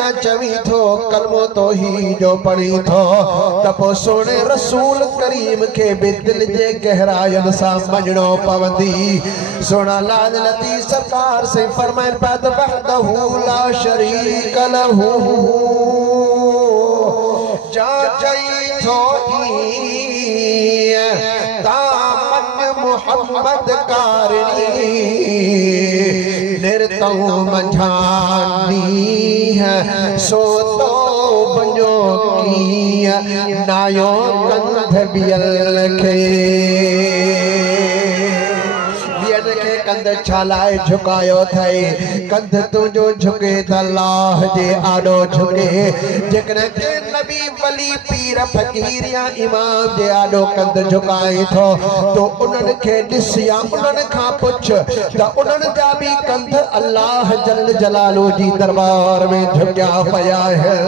जकड़ा चवी थो कलमो तो ही जो पढ़ी थो तपो सोने रसूल करीम के भी दिल जे गहरायन सा मजणो पवंदी। सोना लाल लती सरकार से फरमाए पद वहदहू ला शरीक लहू जा जई थो दामन मोहम्मद कारणी निर्तौ मंझानी है सो तो बंजो की नायो कंध बियल के कंध छालाए झुकायो थे कंध तुझो झुके त अल्लाह जे आडो झुके जकने के नबी वली पीर फकीर या इमाम जे आडो कंध झुकाए थो तो उन्हन के दिसिया उन्हन का पुछ त उन्हन जा भी कंध अल्लाह जल जलालू जी दरबार में झुकिया पया है।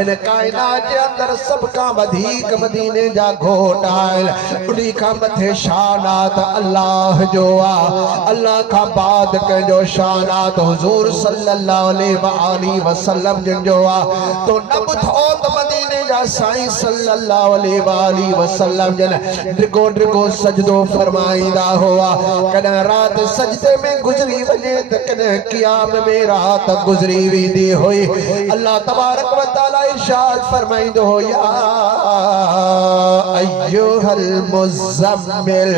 इन कायनात जे अंदर सब का वधिक मदीने जा घोट आयल उन्हीं का मथे शानात अल्लाह जो आ अल्लाह का बाद के जो शानात हुजूर सल्लल्लाहु अलैहि वसल्लम जिन जो आ तो नब थो तो मदीने जा साईं सल्लल्लाहु अलैहि वसल्लम जन ड्रिगो ड्रिगो सजदो फरमाईंदा हुआ कदा रात सजदे में गुजरी वने त कदा क़याम में रात गुजरी वेंदी हुई। अल्लाह तबारक व तआला इरशाद फरमाइंदो हो या अय्युहल मुज़म्मिल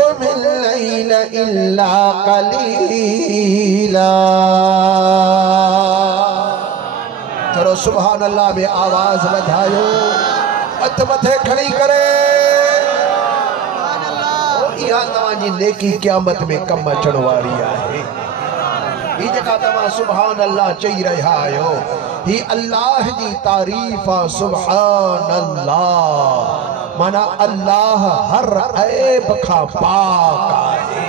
कुमिल लैल इल्ला कलीला। थोरो सुभान अल्लाह में आवाज वधायो हथ मथे खड़ी करे इहा तव्हांजी नेकी क़यामत में कम अचण वारी आहे। ही जेका तव्हां सुभान अल्लाह चई रहिया आहियो ही अल्लाह जी तारीफ़ आहे। सुभान अल्लाह माना अल्लाह हर ऐब खां पाक आहे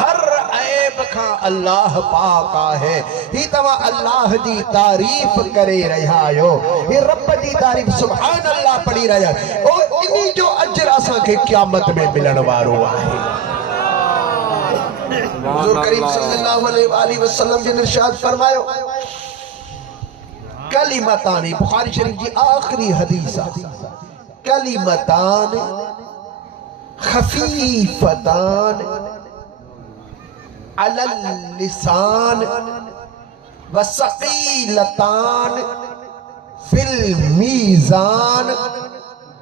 हर ऐब खां अल्लाह पाक आहे। ही तव्हां अल्लाह जी तारीफ़ करे रहिया आहियो ही रब जी तारीफ़ सुभान अल्लाह पढ़ी रहिया ओ इन्ही जो अजर असांखे क़यामत में मिलण वारो आहे। हुजूर करीम सल्लल्लाहु अलैहि वसल्लम ने इरशाद फरमायो कलिमतानी बुखारी शरीफ की आखिरी हदीस कलिमतान खफीफतान अलल लिसान व सकीलतान फिल मीज़ान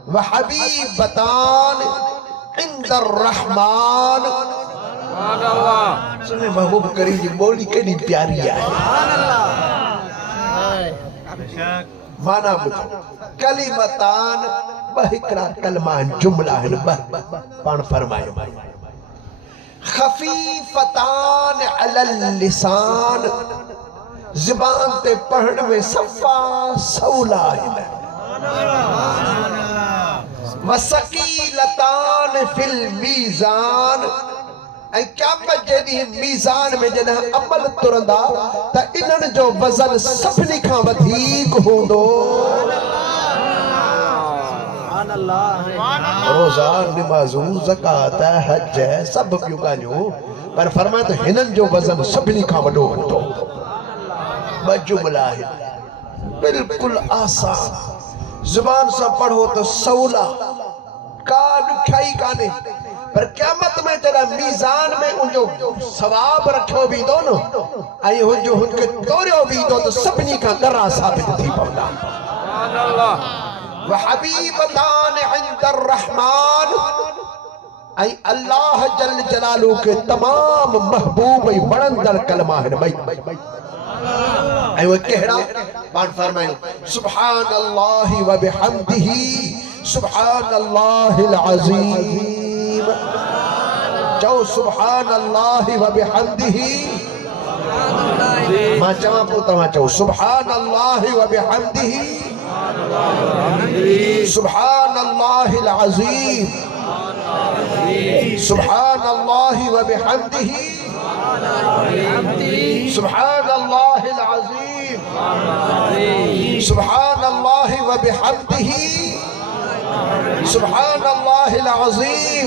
व हबीबतान इंदर रहमान। सुने महबूब करीम जी बोली केडी प्यारी है माना कलिमतान बहिकरा कलमा जुमला है पान फरमायो खफीफतान अलल लिसान ज़ुबान ते पढ़ने में सफा सौला है वसकीलतान फिल मीज़ान क़यामत जेदी मीज़ान में जॾहिं अमल तुरंदा त इन्हनि जो वज़न सभिनी खां वधीक हूंदो। रोज़ा नमाज़ू ज़कात हज सब ॿियूं ॻाल्हियूं पर फरमाए त हिननि जो वज़न सभिनी खां वॾो हूंदो। ॿ जुमला आहिनि बिल्कुल आसान ज़ुबान से पढ़ो तो सौला का ॾुखियाई काने पर क़यामत में जरा मीज़ान में उनजो सवाब रखो भी दो न आई हुनजो हुनके तोरियो भी दो तो सभिनी का दर्रा साबित थी पवंदा। सुभान अल्लाह व हबीबतान इंदर रहमान आई अल्लाह जल जलालू के तमाम महबूब ई वणंदड़ कलमा है भाई आई वो कहड़ा पान फरमायो सुभान अल्लाह व बिहम्दिही सुभान अल्लाहिल अज़ीम। जाओ सुभान अल्लाह व बिहम्दिही मां चवा पो तवा चो सुभान अल्लाह व बिहम्दिही सुभान अल्लाहिल अज़ीम सुभान अल्लाह व बिहम्दिही सुभान अल्लाहिल अज़ीम सुभान अल्लाह व बिहम्दिही सुभान अल्लाहिल अज़ीम।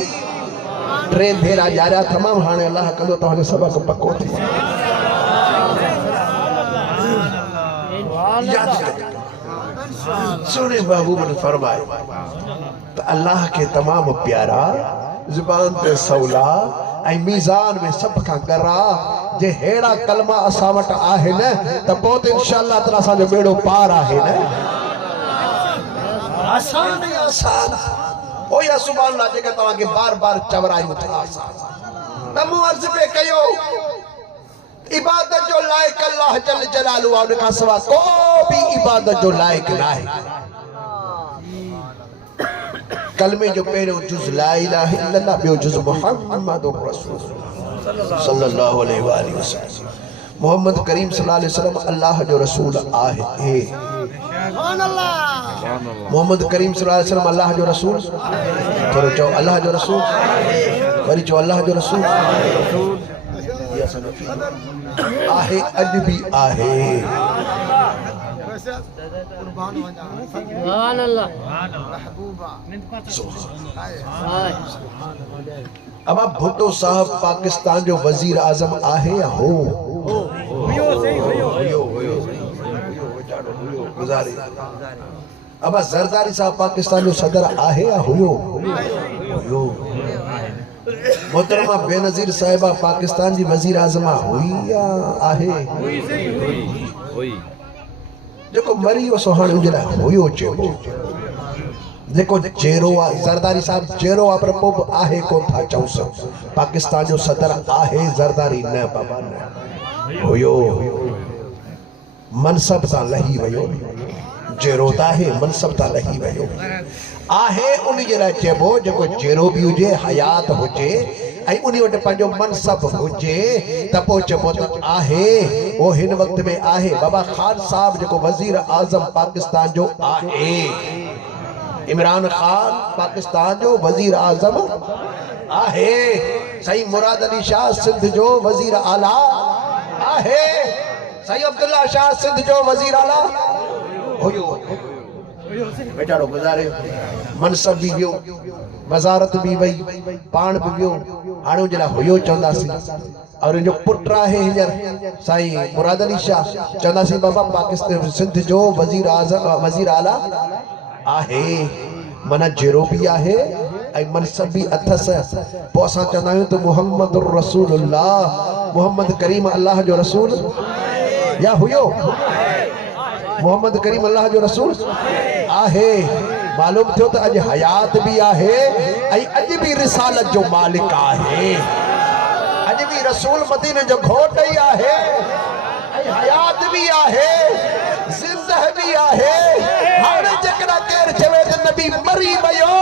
ट्रेन भेरा जा रहा तमाम हाने अल्लाह कदो तव्हांजो सबक पक्को थी याद करें। सोने महबूब ने फरमाए तो अल्लाह के तमाम प्यारा जुबान ते सौला ऐं मीज़ान में सब खां गरा जे हेड़ा कलमा असां वटि आहे न त पोइ त इंशाअल्लाह ताला असांजो बेड़ो पार आहे न। आसान है आसान ओ या सुभान अल्लाह जेका तव्हां खे बार बार चवरायूं था आसान त मूं अर्ज़ पे कयो इबादत जो लायक अल्लाह जल जलालु उन खां सवा को भी इबादत जो लायक नाहे। कलमे जो पहिरियों जुज़ ला इलाहा इल्लल्लाह, ॿियो जुज़ मुहम्मदुर रसूलुल्लाह सल्लल्लाहु अलैहि वसल्लम। मोहम्मद करीम सल्लल्लाहु अलैहि वसल्लम अल्लाह जो रसूल आहे। सुभान अल्लाह। मोहम्मद करीम सल्लल्लाहु अलैहि वसल्लम अल्लाह जो रसूल, थोरो चओ अल्लाह जो रसूल, वरी चओ अल्लाह जो रसूल आहे, अॼु भी आहे। अब भुट्टो साहब पाकिस्तान जो वजीर आजम आहे या हो? अब जरदारी साहब पाकिस्तान जो सदर आहे या हुयो? मोहतरमा बेनजीर साहिबा पाकिस्तान जी वजीर आजमा हुई या आहे? जेको मरी वियो सो हाणे उनजे लाइ हुयो चइबो। जेको चेहरो आहे ज़रदारी साहब चेहरो आहे पर पोइ बि आहे कोन था चऊंसि। पाकिस्तान जो सदर आहे ज़रदारी न बाबा न हुयो। मनसब सां लही वियो, चेहरो त आहे मनसब सां लही वियो आहे। उनजे लाइ चइबो जेको चेहरो बि हुजे, हयात हुजे ऐं उन वटि पंहिंजो मनसब हुजे त पोइ चइबो त आहे। उहो हिन वक़्त में आहे। बाबा ख़ान साहब जेको वज़ीर आज़म पाकिस्तान जो आहे, इमरान खान पाकिस्तान जो वज़ीर आज़म आहे। साईं मुराद अली शाह सिंध जो वज़ीर आला आहे। साईं अब्दुल्ला शाह सिंध जो वज़ीर आला हुयो। बेचारो गुज़ारे, मनसब भी वियो, वज़ारत भी वई, पाण भी वियो, हाणे उनजे लाइ हुयो चवंदासीं। और जो पुट आहे हींअर साईं मुराद अली शाह, चवंदासीं बाबा पाकिस्तान सिंध जो वज़ीर आज़म वज़ीर आला आहे। माना जहिड़ो बि आहे ऐं मनसब बि अथसि। पोइ असां चवंदा आहियूं त मुहम्मदुर रसूलुल्लाह, मोहम्मद करीम अल्लाह जो रसूल या हुयो? मोहम्मद करीम अल्लाह जो रसूल आहे। मालूम थियो त अॼु हयात भी आहे ऐं अॼु भी रिसालत जो मालिक आहे। अॼु भी रसूल मदीने जो घोट ई आहे ऐं हयात भी आहे, ज़िंदह भी आहे। हाणे जेकॾहिं केरु चवे त नबी मरी वियो,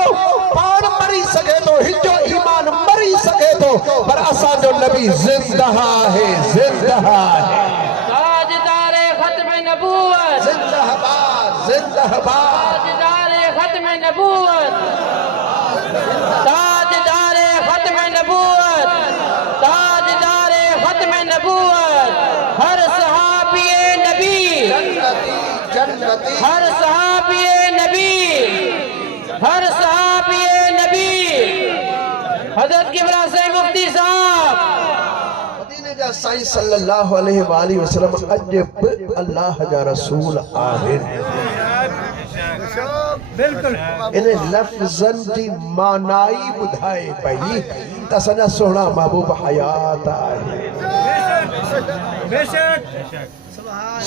पाण मरी सघे थो, हिजो ईमान मरी सघे थो, पर असांजो नबी ज़िंदह आहे, ज़िंदह आहे। जिंदाबाद जिंदाबाद ताजदारे खत्म नबूवत, ताजदारे खत्म नबूवत, ताजदारे खत्म नबूवत। हर सहाबिए नबी जन्नती, हर सहाबिए नबी, हर सहाबिए नबी। हजरत किबला से मुफ्ती साहब साईं सल्लल्लाहु अलैहि वसल्लम अॼु बि अल्लाह जा रसूल आहिनि। इन लफ़्ज़नि जी मानाई ॿुधाए पई त असांजा सुहिणा महबूब हयात आहे।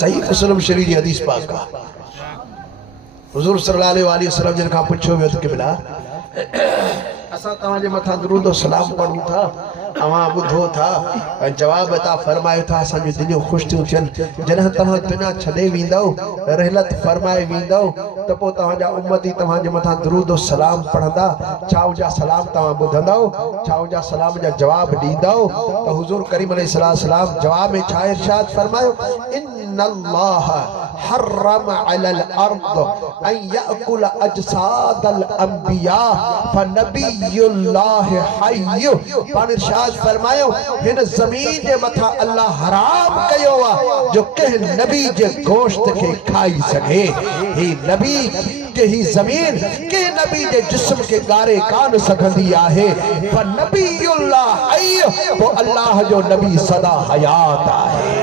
सही मुस्लिम शरीफ जी हदीस पाक आहे। हुज़ूर सल्लल्लाहु अलैहि वसल्लम जिन खां पुछियो वियो त क़िबला असां तव्हांजे मथां दुरूद और सलाम पढ़ूं था, अवां ॿुधो था ऐं जवाब था फरमायो था, असांजी दिलियूं ख़ुशि थियूं थियनि। जॾहिं तव्हां दुनिया छॾे वेंदव, रहलत फरमाए वेंदव त पोइ तव्हांजा उम्मती तव्हांजे मथां दुरूद और सलाम पढ़ंदा। छा उनजा सलाम तव्हां ॿुधंदव, छा उनजा सलाम जा जवाब ॾींदव? त हुज़ूर करीम अलैहिस्सलाम जवाब में छा इरशाद फरमायो? इन्नल्लाह हर्रम अलल अर्द अन याकुल अजसादल अंबिया फनबियुल्लाह हय्य। पाण इरशाद फरमायो हिन ज़मीन जे मथां अल्लाह हराम कयो आहे जो कंहिं नबी जे गोश्त खे खाई सघे। ही नबी के ही ज़मीन के नबी जे जिस्म के गारे कान सघंदी आहे। फनबियुल्लाह हय्य, तो अल्लाह जो नबी सदा हयात आहे।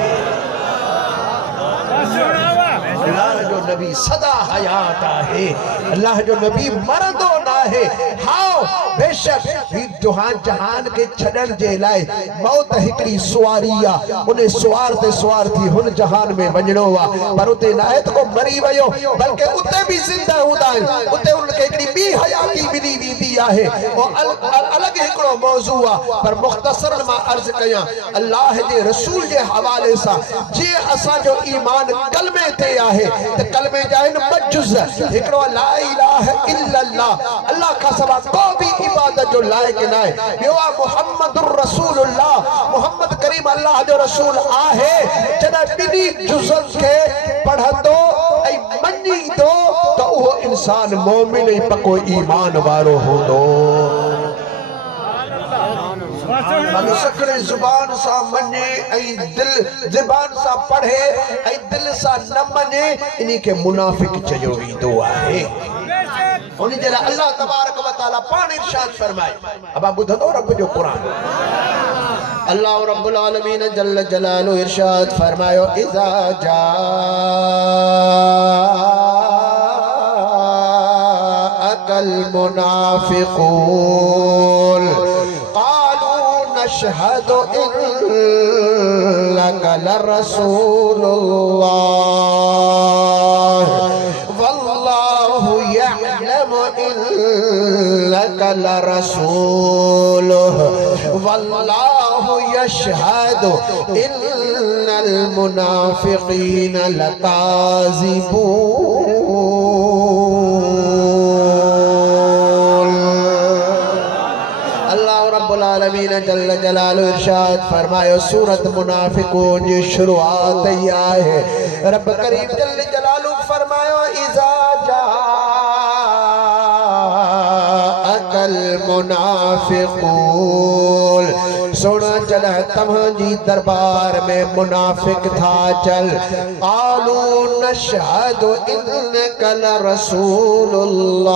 अल्लाह जो नबी सदा हयात आहे, अल्लाह जो नबी मरदो ना है। हाँ बेशक ही जहान के छड़न जे लाए मौत हिकड़ी सुवारी आ, उन्हें सुवार ते सुवार थी हुन जहान में वञणो आ, पर उते ना है तो को मरी वयो, बल्कि उते भी जिंदा हुंदा है, उते उनके हिकड़ी बी हयाती मिली वेंदी आहे। अलग हिकड़ो मौजू आ, पर मुख्तसरन मां अर्ज कया अल्लाह जे रसूल जे हवाले सा जे असा जो ईमान कलमे ते आहे त कलमे जाइन मजुज हिकड़ो ला इलाहा इल्लल्लाह, अल्लाह का सवा को भी इबादत जो लायक ना है। यो मुहम्मदुर रसूलुल्लाह, मोहम्मद करीम अल्लाह जो रसूल आहे। जदा बिनी जुज़न के पढ़ंदो ऐ मनी दो तो वो इंसान मोमिन ऐ पको ईमान वारो होदो। सकड़े जुबान सा मने ऐ दिल जुबान सा पढ़े ऐ दिल सा न मने, इन्हीं के मुनाफिक चयो वेंदो आहे। उन्हीं जरा अल्लाह तबारक व तआला पान इरशाद फरमाए। अब आप बुधो रब जो कुरान, अल्लाह रब्बुल आलमीन जल्ल जलालु इरशाद फरमायो इज़ा जा अकल मुनाफिकून नशहदु इन्नका लरसूलुल्लाह वल्लाहु यअलमु इन्नका लरसूलुहु वल्लाहु यशहदु इन्नल मुनाफिकीन लकाज़िबून। आलमीन जल्ल जलालु इरशाद फरमायो सूरत मुनाफिकून जी शुरुआत ही है। रब करीम जल्ल जलालु फरमायो इज़ा जा अकल मुनाफिकून, सुना जला तव्हांजी दरबार में मुनाफिक था चल, आलू नशहदु इन्नका लरसूलुल्लाह,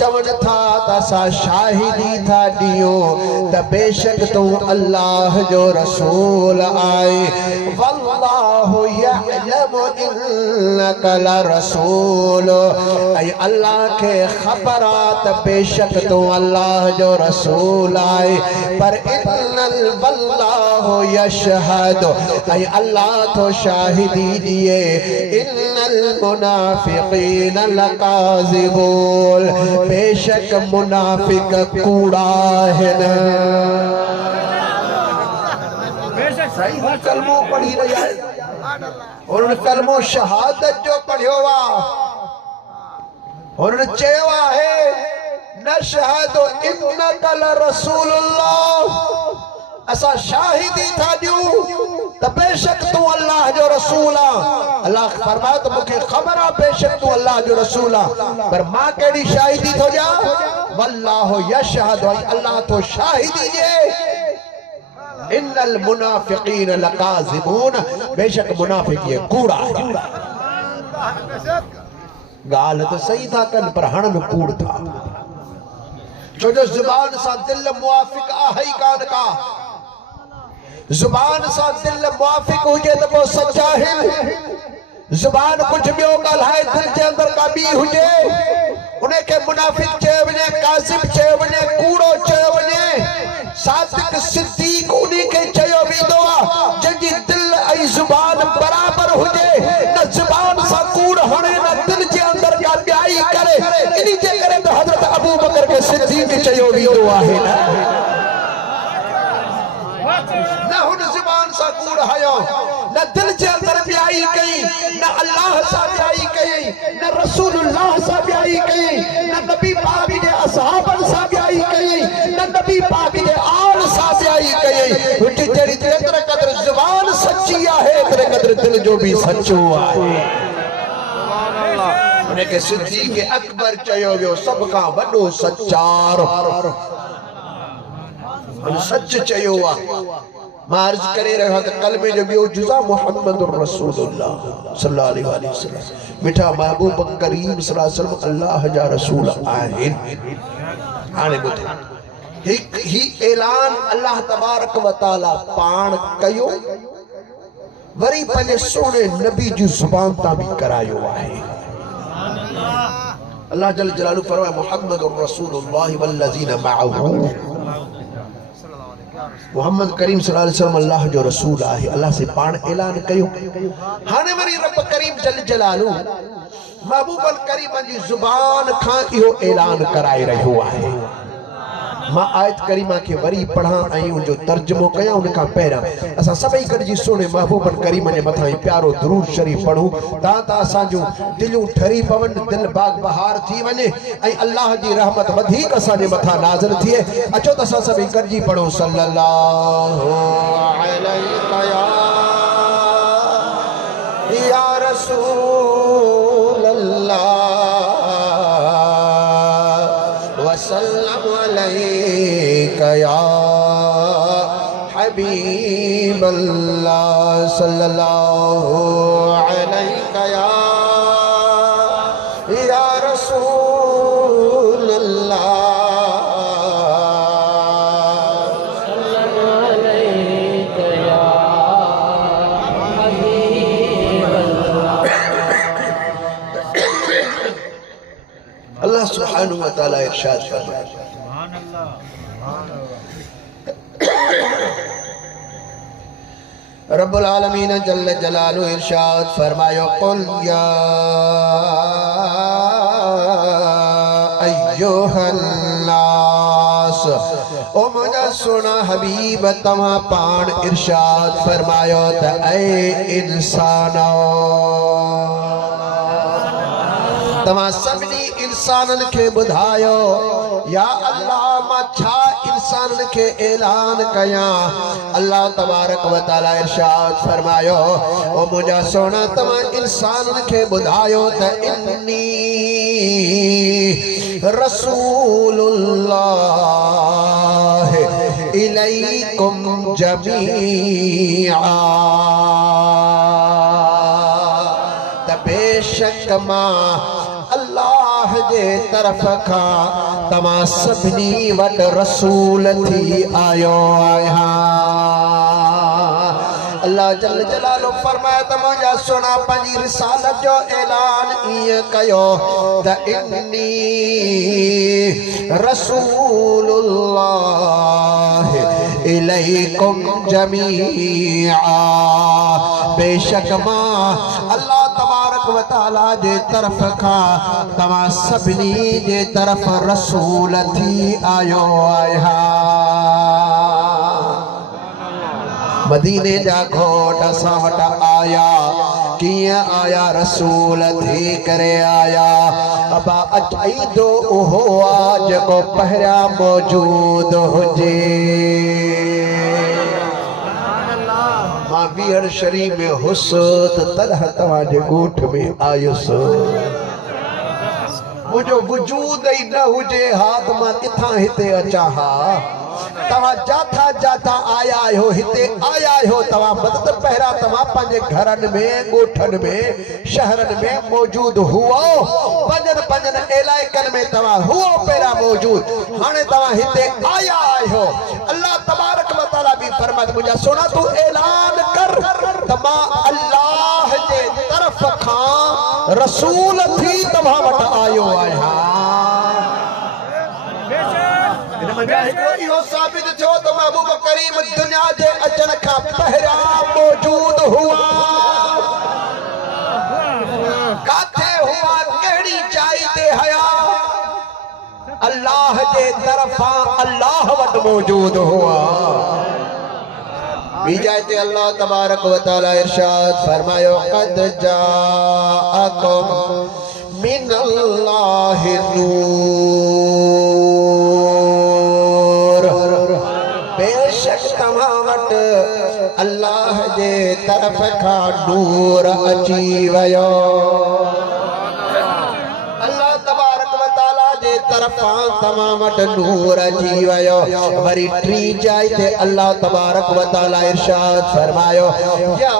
चवन था तसा शाहिदी था दियो त बेशक तू अल्लाह जो रसूल आए। वल्लाहु यअलमु इन्नका लरसूल, ऐ अल्लाह के खबरात बेशक तू अल्लाह जो रसूल आए। पर इन्नल वल्लाहु यशहदु, ऐ अल्लाह तो शाहिदी दिए, इन्नल मुनाफिकीन लकाज़िबून, बेशक मुनाफिक कूड़ा है ना। सही कलमो पढ़ी रहा है और उन कलमो शहादत जो पढ़ियो वा और चेवा है नशहदु इन्नका लरसूलुल्लाह, असा शाहिदी था दियो त बेशक तू अल्लाह जो रसूल आ। अल्लाह फरमाए तो मुखे खबर आ बेशक तू अल्लाह जो रसूल आ, पर मां केड़ी शाहिदी थो जा, वल्लाहु यशहदु, अल्लाह तो शाहिदी जे, इन्नल मुनाफिकीन लकाज़िबून, बेशक मुनाफिक ये कूड़ा है। गाल तो सही था कन पर हण में कूड़ था, जो जुबान सा दिल मुआफिक आहे कान का, जुबान सा दिल मुआफिक हुजे तो वो सच्चा है। जुबान कुछ भी ॻाल्हाए दिल के अंदर का बी हुजे उन्हें के मुनाफिक चयो वञे, काज़िब चयो वञे, कूड़ो चयो वञे। सादिक सिद्दीक उन्हीं के चयो वेंदो आ जंहिंजी दिल ऐं जुबान बराबर हुजे, न जुबान सा कूड़ हणे न दिल के अंदर का ॿियाई करे। इन्हीं जे करे तो हज़रत अबू बकर के सिद्दीक चयो वेंदो आहे न हुन जुबान सा कूड़ हयो, न दिल के अंदर ॿियाई कई, न अल्लाह सा ॿियाई कई, न रसूलुल्लाह सा ॿियाई कई, न नबी पाक जे असहाबन सा ॿियाई कई, न नबी पाक जे आल सा ॿियाई कई। उठी जड़ी जेतिरे क़दर जुबान सच्ची आहे एतिरे क़दर दिल जो भी सच्चो आहे। उन्हें के सिद्दीक़ अकबर चयो वियो सब खां वॾो सच्चार, सच चयो आ। मां अर्ज करे रहा त कलमे जो ॿियो जुज़ा मुहम्मदुर रसूलुल्लाह सल्लल्लाहु अलैहि वसल्लम, मिठा महबूब करीम सल्लल्लाहु अलैहि वसल्लम अल्लाह जा रसूल आहिनि। हाणे ॿुधो, ही ऐलान अल्लाह तबारक व तआला पाण कयो वरी पंहिंजे सोने नबी जी जुबान तां बि करायो आहे। अल्लाह जल जलालु फरमाए मुहम्मदुर रसूलुल्लाह वल्लज़ीना मअहू। मुहम्मद करीम सल्लल्लाहु अलैहि वसल्लम अल्लाह जो रसूल आहे। अल्लाह से पाण ऐलान कयो। हाणे वरी रब करीम जल जलालु महबूबल करीम जी जुबान खां इहो ऐलान कराए रहियो आहे। मां आयत करीमा के वरी पढ़ा ऐं उनजो तर्जुमो कया। उन खां पहिरियां असां सभई गॾिजी सोने महबूबन करीम जे मथां प्यारो दुरूद शरीफ पढ़ूं तां असां जो दिलूं ठरी पवन, दिल बाग बहार थी वञे ऐं अल्लाह जी रहमत वधीक असां जे मथां नाज़िल थिए। अचो त असां सभई गॾिजी पढ़ूं सल्लल्लाहु अलैहि या रसूल अल्लाह वसल्लम अलैका या हबीब अल्लाह सल्लल्लाहु अलैका या रसूल अल्लाह सल्लल्लाहु अलैका या हबीब अल्लाह सुब्हानहु व तआला इरशाद फरमाए रब्बुल आलमीन जल्ल जलालु इरशाद फरमायो कुल या अय्युहन नास। ओ मुझा सोना हबीब तव्हां पाण इरशाद फरमायो त ऐ इंसानो तव्हां सभिनी इंसानन के बुधायो या अल्लाह मां छा इंसानन के ऐलान कया। अल्लाह तबारक व तआला इरशाद फरमायो ओ मुझा सोना तव्हां इंसानन के बुधायो त इन्नी रसूलुल्लाह इलैकुम जमीआ। त बेशक मां अल्लाह जे तरफ का तमा सभिनी वट रसूल थी आयो आया। अल्लाह जल जलालो फरमाए त मुंहिंजा सोना पंहिंजी रिसालत जो ऐलान ईअं कयो त इन्नी रसूलुल्लाह इलैकुम जमीआ। बेशक मां अल्लाह तबारक व तआला जे तरफ का तमा सभिनी जे तरफ रसूल थी आयो आया। मदीने जा घोट असां वट आया कियां आया रसूल थी करे आया। अबा अचईदो उहो आ जेको पहिरियां मौजूद हुजे। मां वीहर शरीफ में हुस त तलह तव्हांजे ॻोठ में आयुसि। मुंहिंजो वजूद ई न हुजे हा त मां किथां हिते अचां हा। तव्हां जाथा जाथा आया हो हिते आया हो तव्हां मदद पहिरां तव्हां पंहिंजे घरनि में ॻोठनि में शहरनि में मौजूद हुओ। पंजनि इलाइक़नि में तव्हां हुओ पहिरां मौजूद। हाणे तव्हां हिते आया आहियो। अल्लाह तबारक व तआला बि फरमाए मुंहिंजा सोना तूं ऐलान कर त मां अल्लाह जे तरफ खां रसूल थी तव्हां वटि आयो आहियां। इहो साबित थियो त महबूब करीम दुनिया जे अचण खां पहिरियां मौजूद हुआ। काथे हुआ कहिड़ी जाइ ते हया अल्लाह जे तरफ़ां अल्लाह वटि मौजूद हुआ। ॿी जाइ ते अल्लाह तबारक व तआला इरशाद फरमायो क़द जाअकुम मिनल्लाहि नूर। बेशक तव्हां वटि अल्लाह जे तरफ़ खां नूर अची वियो। अल्लाह तबारक व तआला जे तरफ़ां तव्हां वटि नूर अची वियो। वरी टी जाइ ते अल्लाह तबारक व तआला इरशाद फरमायो या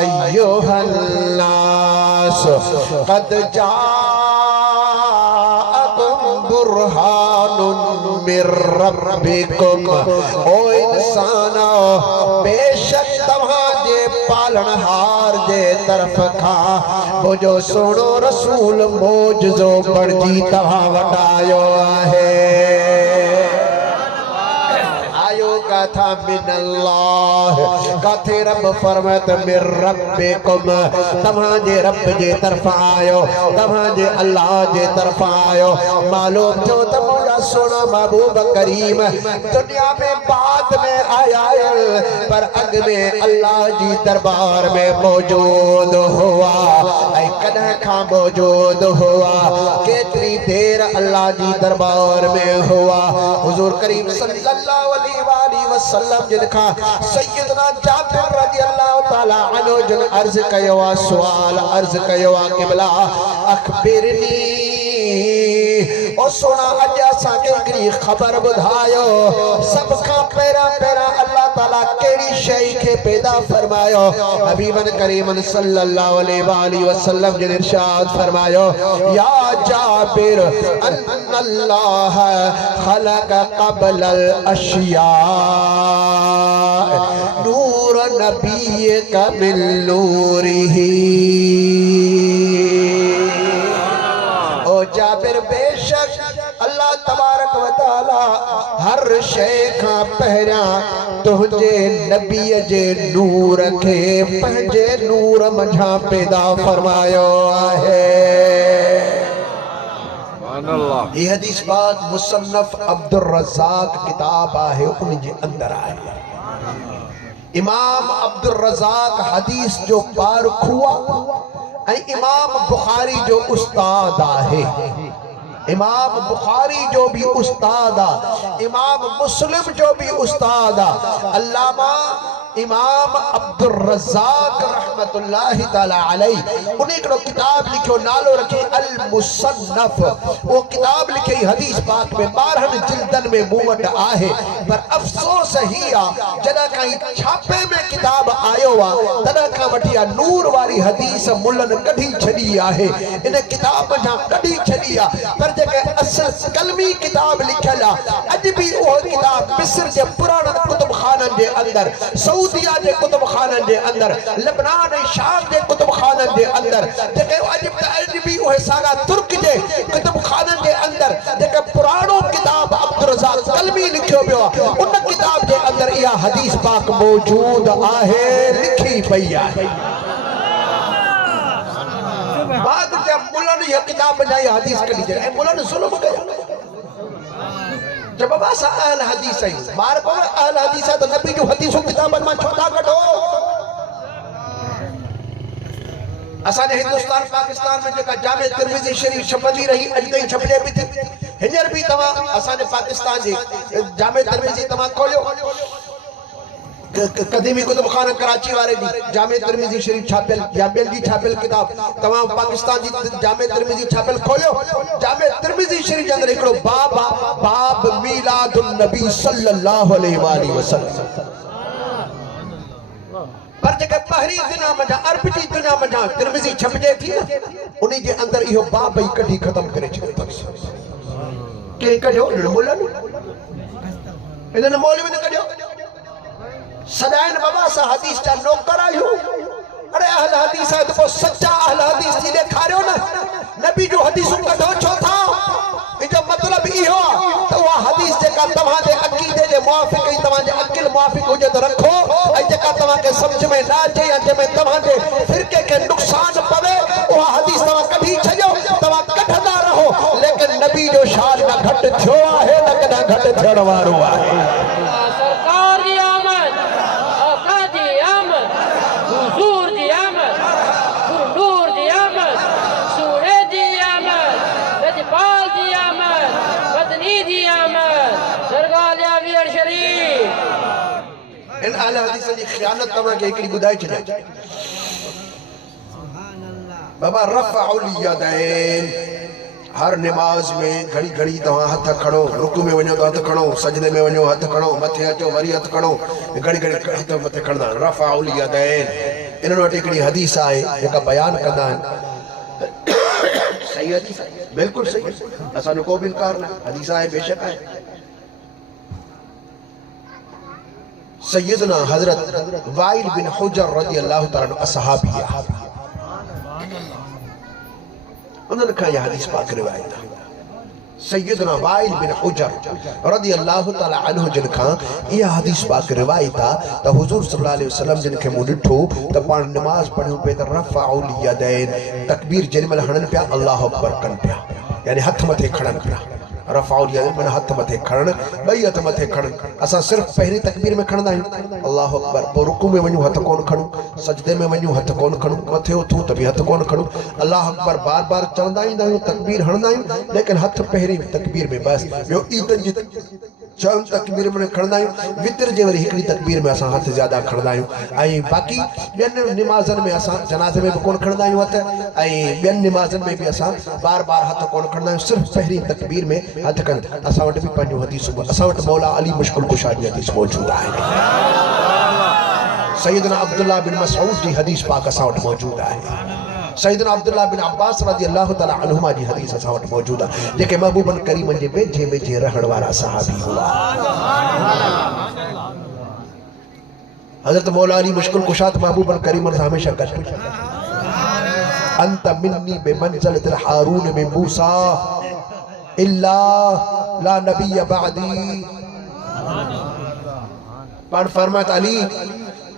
अय्युहन नास क़द जाअकुम बुरहानुन मिर मिर रब्बिकुम ओ इंसानो बेशक तव्हांजे पालनहार जे तरफ खां मुंहिंजो सुहिणो रसूल मोजज़ो बणिजी तव्हां वटि आयो आहे था मिनल्लाह काथे रब फरमात मिर रब्बिकुम तव्हांजे रब जे तरफ आयो तव्हांजे अल्लाह जे तरफ आयो मालूम थियो त मुंहिंजा सोना महबूब करीम दुनिया में बाद में आया पर अग में अल्लाह जी दरबार में मौजूद हुआ ऐं कॾहिं खां मौजूद हुआ केतिरी देर अल्लाह जी दरबार में हुआ हुजूर करीम सल्लल्लाहु अलैहि वसल्लम जिनका सैयदना जाबिर रज़ियल्लाहु ताला अन्हु जिन अर्ज कयो आ सवाल अर्ज कयो आ क़िबला अखबिरनी ओ सोना अज असांखे हिकिड़ी ख़बर ॿुधायो सब खां पहिरां अल्लाह ताला कहिड़ी शइ खे पैदा फरमायो हबीबन करीमन सल्लल्लाहु अलैहि वसल्लम जिन इरशाद फरमायो या जाबिर अन्नल्लाह खलक क़ब्ल अल अशिया नूर नबीक मिन नूरिही ओ जाबिर बेशक अल्लाह तबारक व तआला हर शइ खां पहिरियां तुंहिंजे नबीअ जे नूर खे पंहिंजे नूर मंझां पैदा फरमायो आहे ये हदीस पाक मुसन्नफ अब्दुर रज़ाक किताब आहे उन जे अंदर आहे इमाम अब्दुर रज़ाक हदीस जो पारखू ऐं इमाम बुखारी जो उस्ताद आहे इमाम बुखारी जो भी उस्ताद आ इमाम मुस्लिम जो भी उस्ताद आ अल्लामा इमाम अब्दुर रज़ाक रहमतुल्लाहि ताला अलैहि उन्हें एक किताब लिखो नालो रखे अल मुसन्नफ वो किताब लिखे हदीस पाक में 12 जिल्दन में मूं वटि आहे पर अफसोस ही आ जॾहिं कहीं छापे में किताब आयो आ तॾहिं खां वठी आ नूर वारी हदीस मुल्लन कढी छॾी आहे इन किताब जा कढी छॾी आ पर जेके असल कलमी किताब लिखियल आ अॼु भी उहो किताब मिस्र जे पुराणनि कुतुब खाननि जे अंदर सऊदिया जे कुतुब खाननि जे अंदर लेबनान ऐं शाम जे कुतुब खाननि जे अंदर जेके अॼु भी उहे सारा तुर्क जे कुतुब खाननि जे अंदर जेके पुराणो किताब अब्दुर रज़ाक कलमी लिखियो पियो आहे उन किताब जे अंदर इहा हदीस पाक मौजूद आहे लिखी पई आहे बाद जे मुल्लन ये किताब बनाई हदीस कढी छॾी ऐं मुल्लन ज़ुल्म कयो जब बाबा सा अहल हदीस है बार पर अहल हदीस है तो नबी जो हदीसों किताबन में छोटा कढो असाने हिंदुस्तान पाकिस्तान में जेका जामे तिरमिज़ी शरीफ छपंदी रही अॼु ताईं छपजे भी थी हींअर भी तव्हां असाने पाकिस्तान जे जामे तिरमिज़ी तव्हां खोलियो कदीमी कुतुब खाना कराची वाले दी जामे तिरमिज़ी शरीफ छापियल या ॿियनि जी छापियल किताब तव्हां पाकिस्तान जी जामे तिरमिज़ी छापियल खोलियो जामे तिरमिज़ी शरीफ जे अंदर हिकिड़ो बाब बाब मीलादुन नबी सल्लल्लाहु अलैहि वसल्लम पर जेके पहिरीं दुनिया में अरब जी दुनिया में तिरमिज़ी छपजे थी उन जे अंदर इहो बाब ई कढी ख़त्म करे छॾियो अथसि के कढियो मुल्लन इन्हनि मौलवी ने कढियो सदाइन बाबा सा हदीस जा नौकर आयो अरे अहल हदीस है तो सच्चा अहल हदीस थी ॾेखारियो न नबी जो हदीसूं कढो छो था इजो मतलब इहो तो वो हदीस जेका तव्हां जे अकीदे जे मुआफिक ऐं तव्हां जे अकिल मुआफिक हुजे त रखो ऐं जेका तव्हां के समझ में ना अचे या जंहिंमें तव्हां जे फिरके के नुक़सान पवे उहा हदीस तव्हां कढी छॾियो तव्हां कढंदा रहो लेकिन नबी जो शान न घटि थियो आहे न कॾहिं घटि थियण वारो आहे सरकार जी आमद आका जी आमद हुजूर जी आमद नूर जी आमद सूरे जी आमद लजपाल जी आमद बदनी जी आमद दरगाह जावियर शरीफ इन अहल हदीस जी ख़यानत तव्हां खे हिकिड़ी ॿुधाए छॾियां बाबा रफ़अउल यदैन हर नमाज में घड़ी घड़ी तव्हां हथ खणो रुकू में वञो तो हथ खणो सजदे में वञो हथ खणो मथे अचो वरी हथ खणो घड़ी घड़ी हथ मथे खणंदा रफ़अउल यदैन इन्हनि वटि हिकिड़ी हदीस आहे जेका बयान कंदा आहिनि सही हदीस आहे बिल्कुलु सही असांजो को बि इनकार न हदीस आहे बेशक आहे सैयदना हजरत वाइल बिन हुजर रज़ियल्लाहु तआला अन्हु असहाबी है। उन्होंने कहा यह हदीस पाक रिवायत है। सैयदना वाइल बिन हुजर रज़ियल्लाहु तआला अन्हु जिनका यह हदीस पाक रिवायत है तो हुजूर सल्लल्लाहु अलैहि वसल्लम जिनके मुंह ॾिठो तो पाण नमाज पढ़ियो पे तो रफ़अउल यदैन तकबीर जेमल हणन पिया अल्लाहु अकबर कन पिया, यानी हथ मथे खड़न पिया। रफ़अउल यदैन माना हथ मथे खड़न, बई हथ मथे खड़न। असा सिर्फ पहली तकबीर में खणदा आहियूं अल्लाहु अकबर, पोइ रुकू में वञूं हथ कोन खणूं, सजदे में वञूं हथ कोन खणूं, मथे उथूं त बि हथ कोन खणूं। अल्लाहु अकबर बार बार चवंदा ईंदा आहियूं, तकबीर हणंदा आहियूं, लेकिन हथ पहिरीं तकबीर में बस। ॿियो ईदनि जी चौं तकबीर में खणंदा आहियूं, वितर जे वरी हिकिड़ी तकबीर में असां हथ ज्यादा खणंदा आहियूं। ऐं बाक़ी ॿियनि निमाज़नि में असां जनाज़े में बि कोन खणंदा आहियूं हथ, ऐं ॿियनि निमाज़नि में बि असां बार बार हथ कोन खणंदा आहियूं, सिर्फ़ु पहिरीं तकबीर में हथ खण। असां वटि बि पंहिंजूं हदीसूं, असां वटि मौला अली मुश्किल कुशा जी हदीस मौजूद आहे। सैयदना अब्दुल्लाह बिन मसऊद जी हदीस पाक असां वटि मौजूद आहे। सैयदना अब्दुल्लाह बिन अब्बास रज़ियल्लाहु तआला अन्हुमा जी हदीस असां वटि मौजूद आहे, जेके महबूबन करीमन जे वेझे वेझे रहण वारा सहाबी हुआ। हज़रत मौला अली मुश्किल कुशा महबूबन करीमन सां हमेशा कहते अंत मिन्नी बिमंज़िलतिल हारून में मूसा इल्ला ला नबी बादी। पाण फरमात अली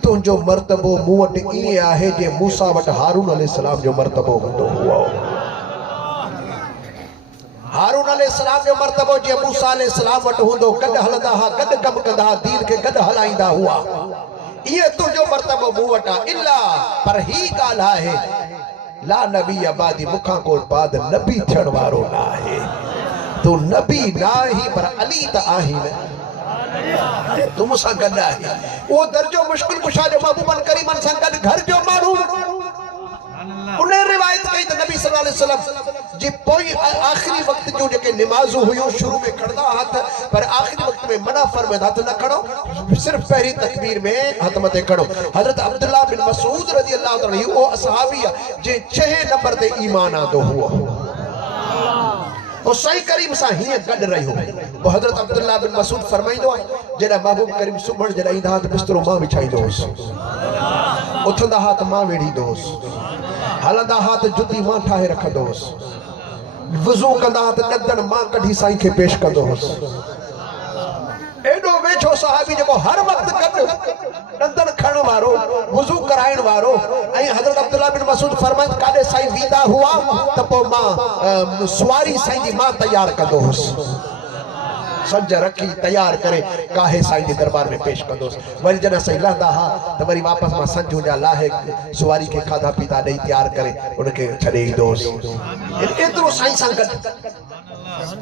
तुंहिंजो मर्तबो मूं वटि ईअं आहे जे मूसा वटि हारून अलैहिस्सलाम जो मर्तबो हूंदो हुओ। हारून अलैहिस्सलाम जो मर्तबो जे मूसा अलैहिस्सलाम वटि हूंदो, गॾु हलंदा हुआ, गॾु कमु कंदा हुआ, दीन खे गॾु हलाईंदा हुआ। ईअं तुंहिंजो मर्तबो मूं वटि आहे, इल्ला पर ही ॻाल्हि आहे ला नबी आबादी, मूंखां को बाद नबी थियण वारो न आहे। तू नबी ना ही पर अली त आही न, तू मूंसां गॾु आहे। उहो दर्जो मुश्किल कुशा जो महबूबन करीमन सां गॾु घर जो माण्हू। उन रिवायत कई त नबी सल्लल्लाहु अलैहि वसल्लम जी पोइ आखिरी वक्त जो जेके निमाज़ूं हुयूं शुरू में खणंदा हथ, पर आखिरी वक्त में मना फरमाया हथ न खणो, सिर्फ पहिरीं तकबीर में हथ मथे खणो। हज़रत अब्दुल्लाह बिन मसऊद रज़ियल्लाहु तआला अन्हु वो असहाबी आहे जे 6 नंबर ते ईमान आंदो हुओ। और सही करीम सां हीअं गॾु रहियो। पोइ हज़रत अब्दुल्लाह बिन मसूद फरमाईंदो आहे जॾहिं महबूब करीम सुम्हण जॾहिं ईंदा त बिस्तरो मां विछाईंदो हुउसि, उथंदा हा त मां वेड़ींदो हुउसि, हलंदा हा त जुती मां ठाहे रखंदो हुउसि, वुज़ू कंदा हा त ॾंदन मां कढी साईं खे पेश कंदो हुउसि। एॾो वेझो सहाबी जेको हर वक्त गॾु ॾंदन खणण वारो, वुज़ू कराइण वारो। ऐं हज़रत अब्दुल्लाह बिन मसूद फरमाइनि काॾे साईं वींदा हुआ त पोइ मां सुवारी साईं जी मां तयार कंदो हुउसि, संज रखी तयार करे काहे साईं जे दरबार में पेश कंदोसि। वरी जॾहिं साईं लहंदा हा त वरी वापसि मां संज जा लाहे सुवारी खे खाधा पीता ॾेई तयार करे उनखे छॾे ईंदो हुउसि। एतिरो साईं सां गॾु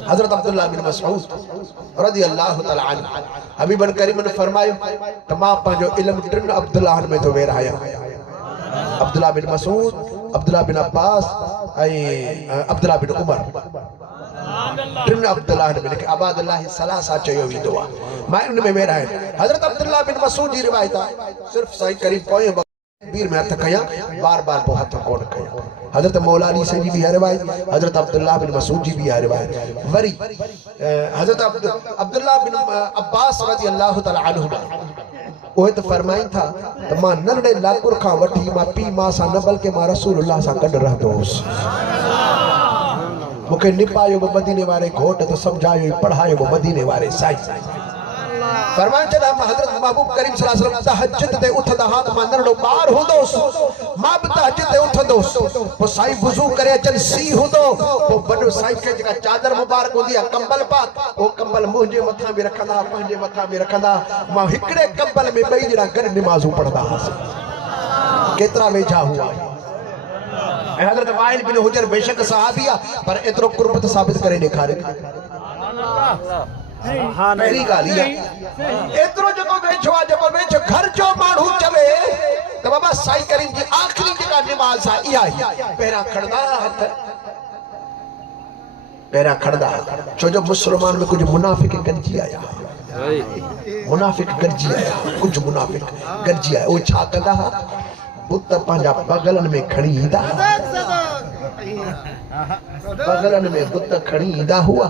हज़रत अब्दुल्लाह बिन मसऊद रज़ियल्लाहु तआला अन्हु हबीबन करीमन फरमायो त मां पंहिंजो इल्मु 3 अब्दुल्लाहनि में थो वेरायां, अब्दुल्लाह बिन मसूद, अब्दुल्लाह बिन अब्बास ऐं अब्दुल्लाह बिन उमर। 3 अब्दुल्लाह में लेकिन अबादुल्लाह सलासा चयो वेंदो आहे, मां उन में वेरायां। हज़रत अब्दुल्लाह बिन मसूद जी रिवायत आहे सिर्फ साईं करीम पोइ तकबीर में हथ खयां, बार बार पोइ हथ कोन खयां। हज़रत मौला अली से जी भी है रिवायत, हज़रत अब्दुल्लाह बिन मसूद जी भी है रिवायत। वरी हज़रत अब्दुल्लाह बिन अब्बास रज़ियल्लाहु तआला अन्हु ओए तो फरमाइन था त मां नंढे लाकुर खां वठी मां पी मां सां न बल्कि मां रसूलुल्लाह सां गॾु रहंदो हुउसि। मूंखे निपायो बि मदीने वारे घोट तो समझायो पढ़ायो बि मदीने वारे साईं। फरमान चला हज़रत महबूब करीम सल्लल्लाहु अलैहि वसल्लम तहज्जुद ते उठंदा हा त मां नंढो ॿार हूंदोसि, मां बि तहज्जुद ते उठंदोसि। पोइ साईं वुज़ू करे अचनि सी हूंदो, पोइ वॾो साईं खे जेका चादर मुबारक हूंदी आहे कंबल पाक, उहो कंबल मुंहिंजे मथां बि रखंदा, पंहिंजे मथां बि रखंदा। मां हिकिड़े कंबल में ॿई ॼणा गॾु निमाज़ूं पढ़ंदा हुआसीं। केतिरा वेझा हुआ। ऐं हज़रत वाइल बिन हुजर बेशक सहाबी आहे पर एतिरो कुर्बत साबित करे ॾेखारे। पहली ॻाल्हि आहे एतिरो जेको वेझो आहे, जेको वेझो घर जो माण्हू चवे त बाबा साईं करीम जी आख़िरी जेका निमाज़ आहे इहा ई पहिरां खणंदा हथ, पहिरां खणंदा। छो जो मुस्लमान में कुझु मुनाफ़िक गॾिजी आया, मुनाफ़िक गॾिजी आया, कुझु मुनाफ़िक गॾिजी आया। उहे छा कंदा हुआ, बुत पंहिंजा बगलनि में खणी ईंदा, बगलनि में बुत खणी ईंदा हुआ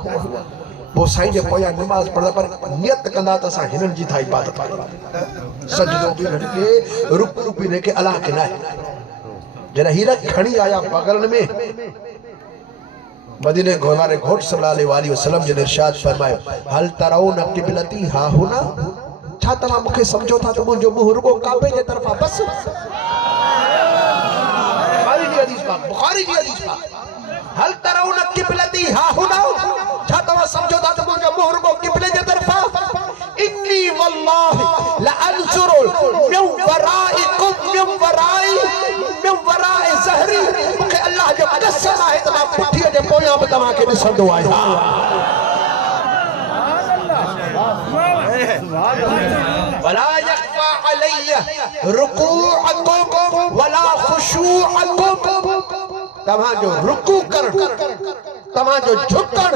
वो साईं जे पोयां नमाज पढ़दा पर नियत कंदा त असां हिनन जी था इबादत कयूं सजदो बि न के रुकू बि न के अल्लाह के नाहे जॾहिं हीरा खणी आया बगल में मदीने वारे घोट सल्लल्लाहु अलैहि वसल्लम जिन इरशाद फरमायो हल तराउन क़िबलती हा हुना छा तव्हां मूंखे समझो था त मुंहिंजो मुंहुं रुगो काबे जे तरफ़ां बस बुखारी जी हदीस पाक हल तराउन क़िबलती हा हुना छा तव्हां समझो था त मुंहिंजो मुंहुं रुगो क़िबले जे तरफ़ां इन्नी वल्लाहि ला अंजुरु मिन वराइकुम मिन वराइ ज़हरी मूंखे अल्लाह जो कसम आहे त मां पुठीअ जे पोयां बि तव्हांखे ॾिसंदो आहियां वला यख्फा अलैया रुकूअकुम वला खुशूअकुम तव्हांजो रुकू करण तव्हांजो झुकण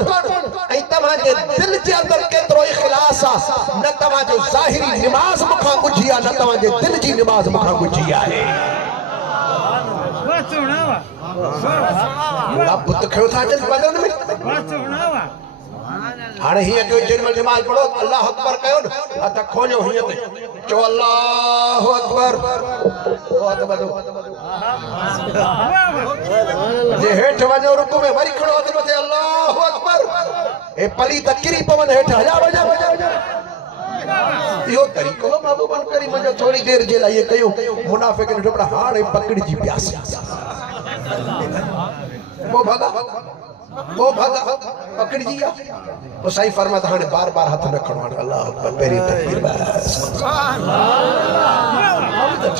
ऐं तव्हांजे दिल जे अंदर केतिरो इख़लास आहे न तव्हांजो ज़ाहिरी निमाज़ मूंखां ॻुझी आहे न तव्हांजे दिल जी निमाज़ मूंखां ॻुझी आहे बुत खयो था अचनि बदन में हाणे हीअं कयो जेॾीमहिल निमाज़ पढ़ो अल्लाह अकबर कयो न हथ खोलियो हीअं ते चओ अल्लाह अकबर जे हेठि वञो रुकू में वरी खड़ो हथ मथे अल्लाह अकबर ए पली त किरी पवन हेठि हलिया वञा इहो तरीक़ो महबूबन करीम जो थोड़ी देर जे लाइ कयो मुनाफ़िक ने ढोबड़ा हाणे पकड़जी प्यास वो भागा पकड़जी आ तो सही फरमात हाणे बार-बार हथ न खणो अल्लाह अकबर पहिरीं तकबीर बस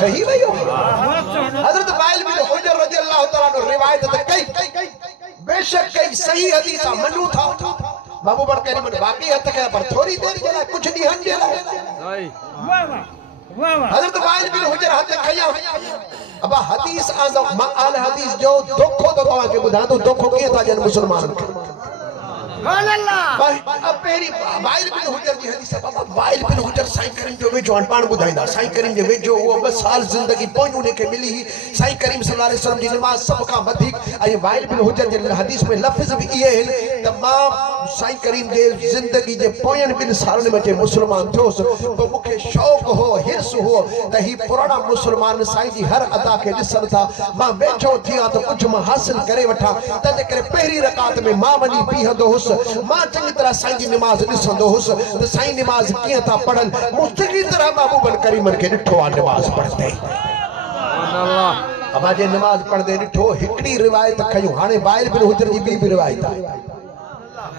सही भइयो हजरत वाइल बिन हुजर रज़ियल्लाहु तआला नो रिवायत त कई बेशक कई सही हदीस मनु था बाबू बड़ करीम बाकी हथ के पर थोड़ी देर जे लाइ कुछ ॾींहनि जे लाइ हजरत वाइल बिन हुजर हथ खया अब हदीस आज़म माल हदीस जो दोखो तो तवा के बुधा तो दोखो के था जन मुसलमान सुभान अल्लाह अब पेरी वाइल बिन हुजर जी हदीस बाबा वाइल बिन हुजर साईं करीम जो वेझो अनपाण बुधाइंदा साईं करीम जे वेझो वो 2 साल जिंदगी पोइ उनके मिली साईं करीम सल्लल्लाहु अलैहि वसल्लम जी नमाज सब का वधिक आई वाइल बिन हुजर जे हदीस में लफ्ज भी ये है तमाम साईं करीम जे जिंदगी जे पोयन 2 सालन में जे मुसलमान थोस तो मुखे शौक हो हिर्स हो त ही पुराना मुसलमान साईं जी हर अदा के दिसन था मां वेझो थिया तो कुछ मां हासिल करे वठा तने करे पहली रकात में मां वनी बीहंदो हुस मां चंगी तरह साईं जी नमाज ॾिसंदो हुस त साईं नमाज कीअं था पढ़न मुस्तक़ी तरह महबूबन करीमन के ॾिठो आ नमाज पढ़ंदे अब जे नमाज पढ़ंदे ॾिठो हिकड़ी रिवायत खयूं हाणे वाइल बिन हुजर जी ॿी रिवायत आहे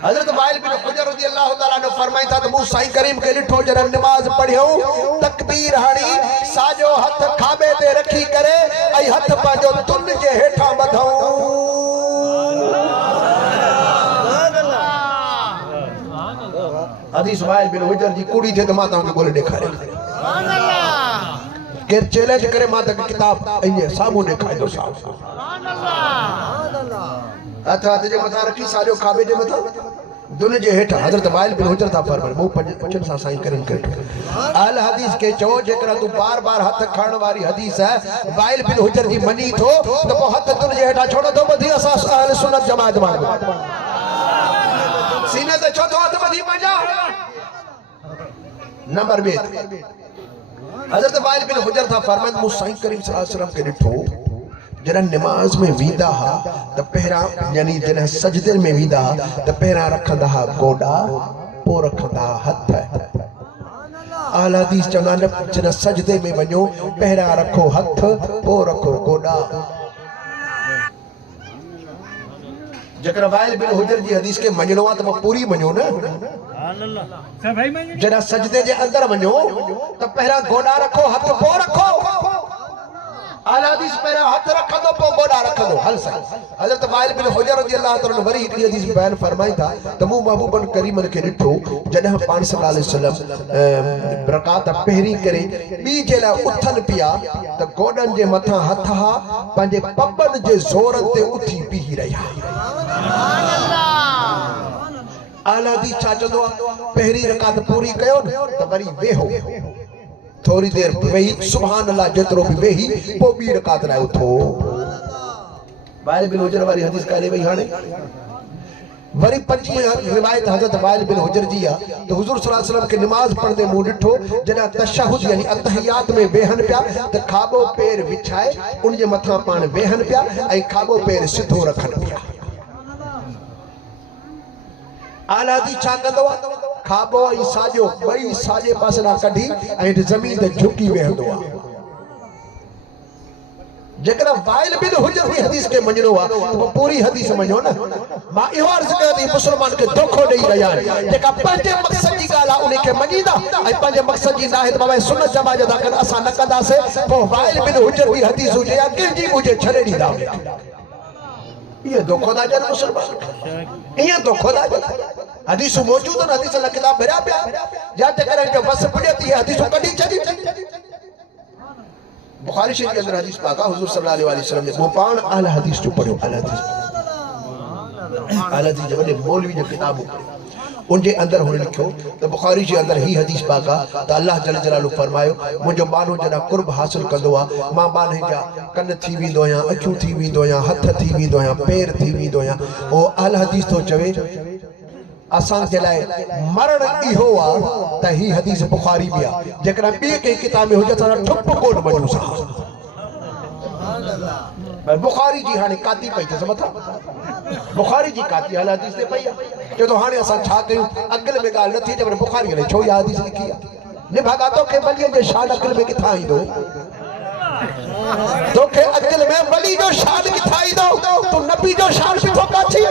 हजरत वाइल बिन हुजर रज़ियल्लाहु तआला ने फरमाई था त मूं साईं करीम के ॾिठो जॾहिं नमाज पढ़ियो तकबीर हणी साजो हथ खाबे ते रखी करे ऐं हथ पंहिंजो तुन जे हेठां वधऊं हदीस वाइल बिन हुजर जी कुड़ी थे त मां तव्हांखे ॻोल्हे ॾेखारियां सुभान अल्लाह केर चैलेंज करे मां तव्हांखे किताब ईअं साम्हूं ॾेखारींदो सुभान अल्लाह हथ जे मथां रखी साॼो खाबे जे मथां दुन जे हेठां हज़रत वाइल बिन हुजर था फरमाइनि मूं पंजनि सां साईं करीम के अल हदीस के चओ जेकर तूं बार-बार हथ खणण वारी हदीस है वाइल बिन हुजर जी मनी थो त पोइ हथ दुन जे हेठां छोड़ो थो ॿधी असां अहल सुन्नत जमात मां सीने ते छो थो हथ ॿधी पंहिंजा नंबर 2 हज़रत वाइल बिन हुजर था फरमाइनि मूं साईं करीम सल्लल्लाहु अलैहि वसल्लम के ॾिठो जॾहिं नमाज में वींदा हा त पहिरां यानी जॾहिं सजदे में वींदा हा त पहिरां रखंदा हा गोॾा पोइ रखंदा हा हथ अहल हदीस चवंदा आहिनि जॾहिं सजदे में वञो पहिरां रखो हथ पोइ रखो गोॾा जेकर वाइल बिन हुजर जी हदीस के मञणो आहे त पूरी मञो न जॾहिं सजदे जे अंदर वञो त पहिरां गोॾा रखो हथ पोइ रखो अहल हदीस पहिरां हथ रखंदो पोइ गोॾा रखंदो हल साईं हज़रत वाइल बिन हुजर रज़ियल्लाहु तआला वरी हिकड़ी हदीस बयान फरमाई था त मूं महबूबन करीमन खे ॾिठो जॾहिं पाण सल्लल्लाहु अलैहि वसल्लम रकात पहिरीं करे ॿी जे लाइ उथनि पिया त गोॾनि जे मथां हथ हा पंहिंजे पपनि जे ज़ोर ते उथी बीही रहिया अहल हदीस छा चवंदो आहे पहिरीं रकात पूरी कयो न त वरी वेहो थोड़ी देर वेही सुभान अल्लाह जेतिरो भी वेही पोइ ॿी रकात लाइ उथो वाइल बिन हुजर वारी हदीस काॾे वई हाणे वरी 25 रिवायत हजरत वाइल बिन हुजर जी आ तो हुजूर सल्लल्लाहु अलैहि वसल्लम के नमाज पढ़दे मूं ॾिठो जॾहिं तशहुद यानी अतहियात में वेहन पिया त खाॿो पेर विछाए उन जे मथां पाण वेहन पिया ऐं खाॿो पेर सिधो रखन पिया। आला हदीस छा कंदो आहे खाॿो ऐं साॼो ॿई साॼे पासे ॾांहुं कढी ऐं ज़मीन ते झुकी वेहंदो आहे। जेकॾहिं वाइल बिन हुजर जी हदीस के मञणो आहे तो पूरी हदीस मञो न। मां इहो अर्ज़ कयां थी मुस्लमान खे धोखो ॾेई रहिया आहिनि जेका पंहिंजे मक़सद जी ॻाल्हि आहे उन खे मञींदा ऐं पंहिंजे मक़सद जी नाहे त बाबा सुन्नत जमात अदा कनि असां न कंदासीं पोइ वाइल बिन हुजर जी हदीस हुजे या कंहिंजी हुजे छॾे ॾींदा। इहे धोखो था ॾियनि मुस्लमान, इहे धोखो था ॾियनि। हदीसूं मौजूद आहिनि, हदीस जा किताब भरिया पिया या जेकॾहिं जो बस पुॼे थी हदीसूं कढी छॾी। बुखारी शरीफ के अंदर हदीस पाक हुजूर सल्लल्लाहु अलैहि वसल्लम ने वो पाण अहल हदीस जो पढ़ो। अहल हदीस जो वॾे मौलवी जो किताब उनके अंदर हुन लिखो तो बुखारी के अंदर ही हदीस पाक तो अल्लाह जल जलालु फरमायो मुझो मानो जड़ा कुर्ब हासिल कंदो आ मां बाने जा कन थी विंदो या अखियूं थी विंदो या हथ थी विंदो या पैर थी विंदो या ओ अहल हदीस तो चवे असां जे लाइ मरण इहो आहे त ही हदीस बुखारी में आहे जेकॾहिं ॿिए कंहिं किताब में हुजे त ठुप कोन वञूं सां। बुखारी जी हाणे काती पई अथसि मथां बुखारी जी काती हाल हदीस ते पई आहे चए थो हाणे असां छा कयूं अक़ल में ॻाल्हि नथी अचे पर बुखारी हले छो इहा हदीस लिखी आहे। निभागा तोखे वलीअ जो शान अक़ल में किथां ईंदो तोखे अक़ल में वली जो शान किथां ईंदो तूं नबी जो शान किथां काछी।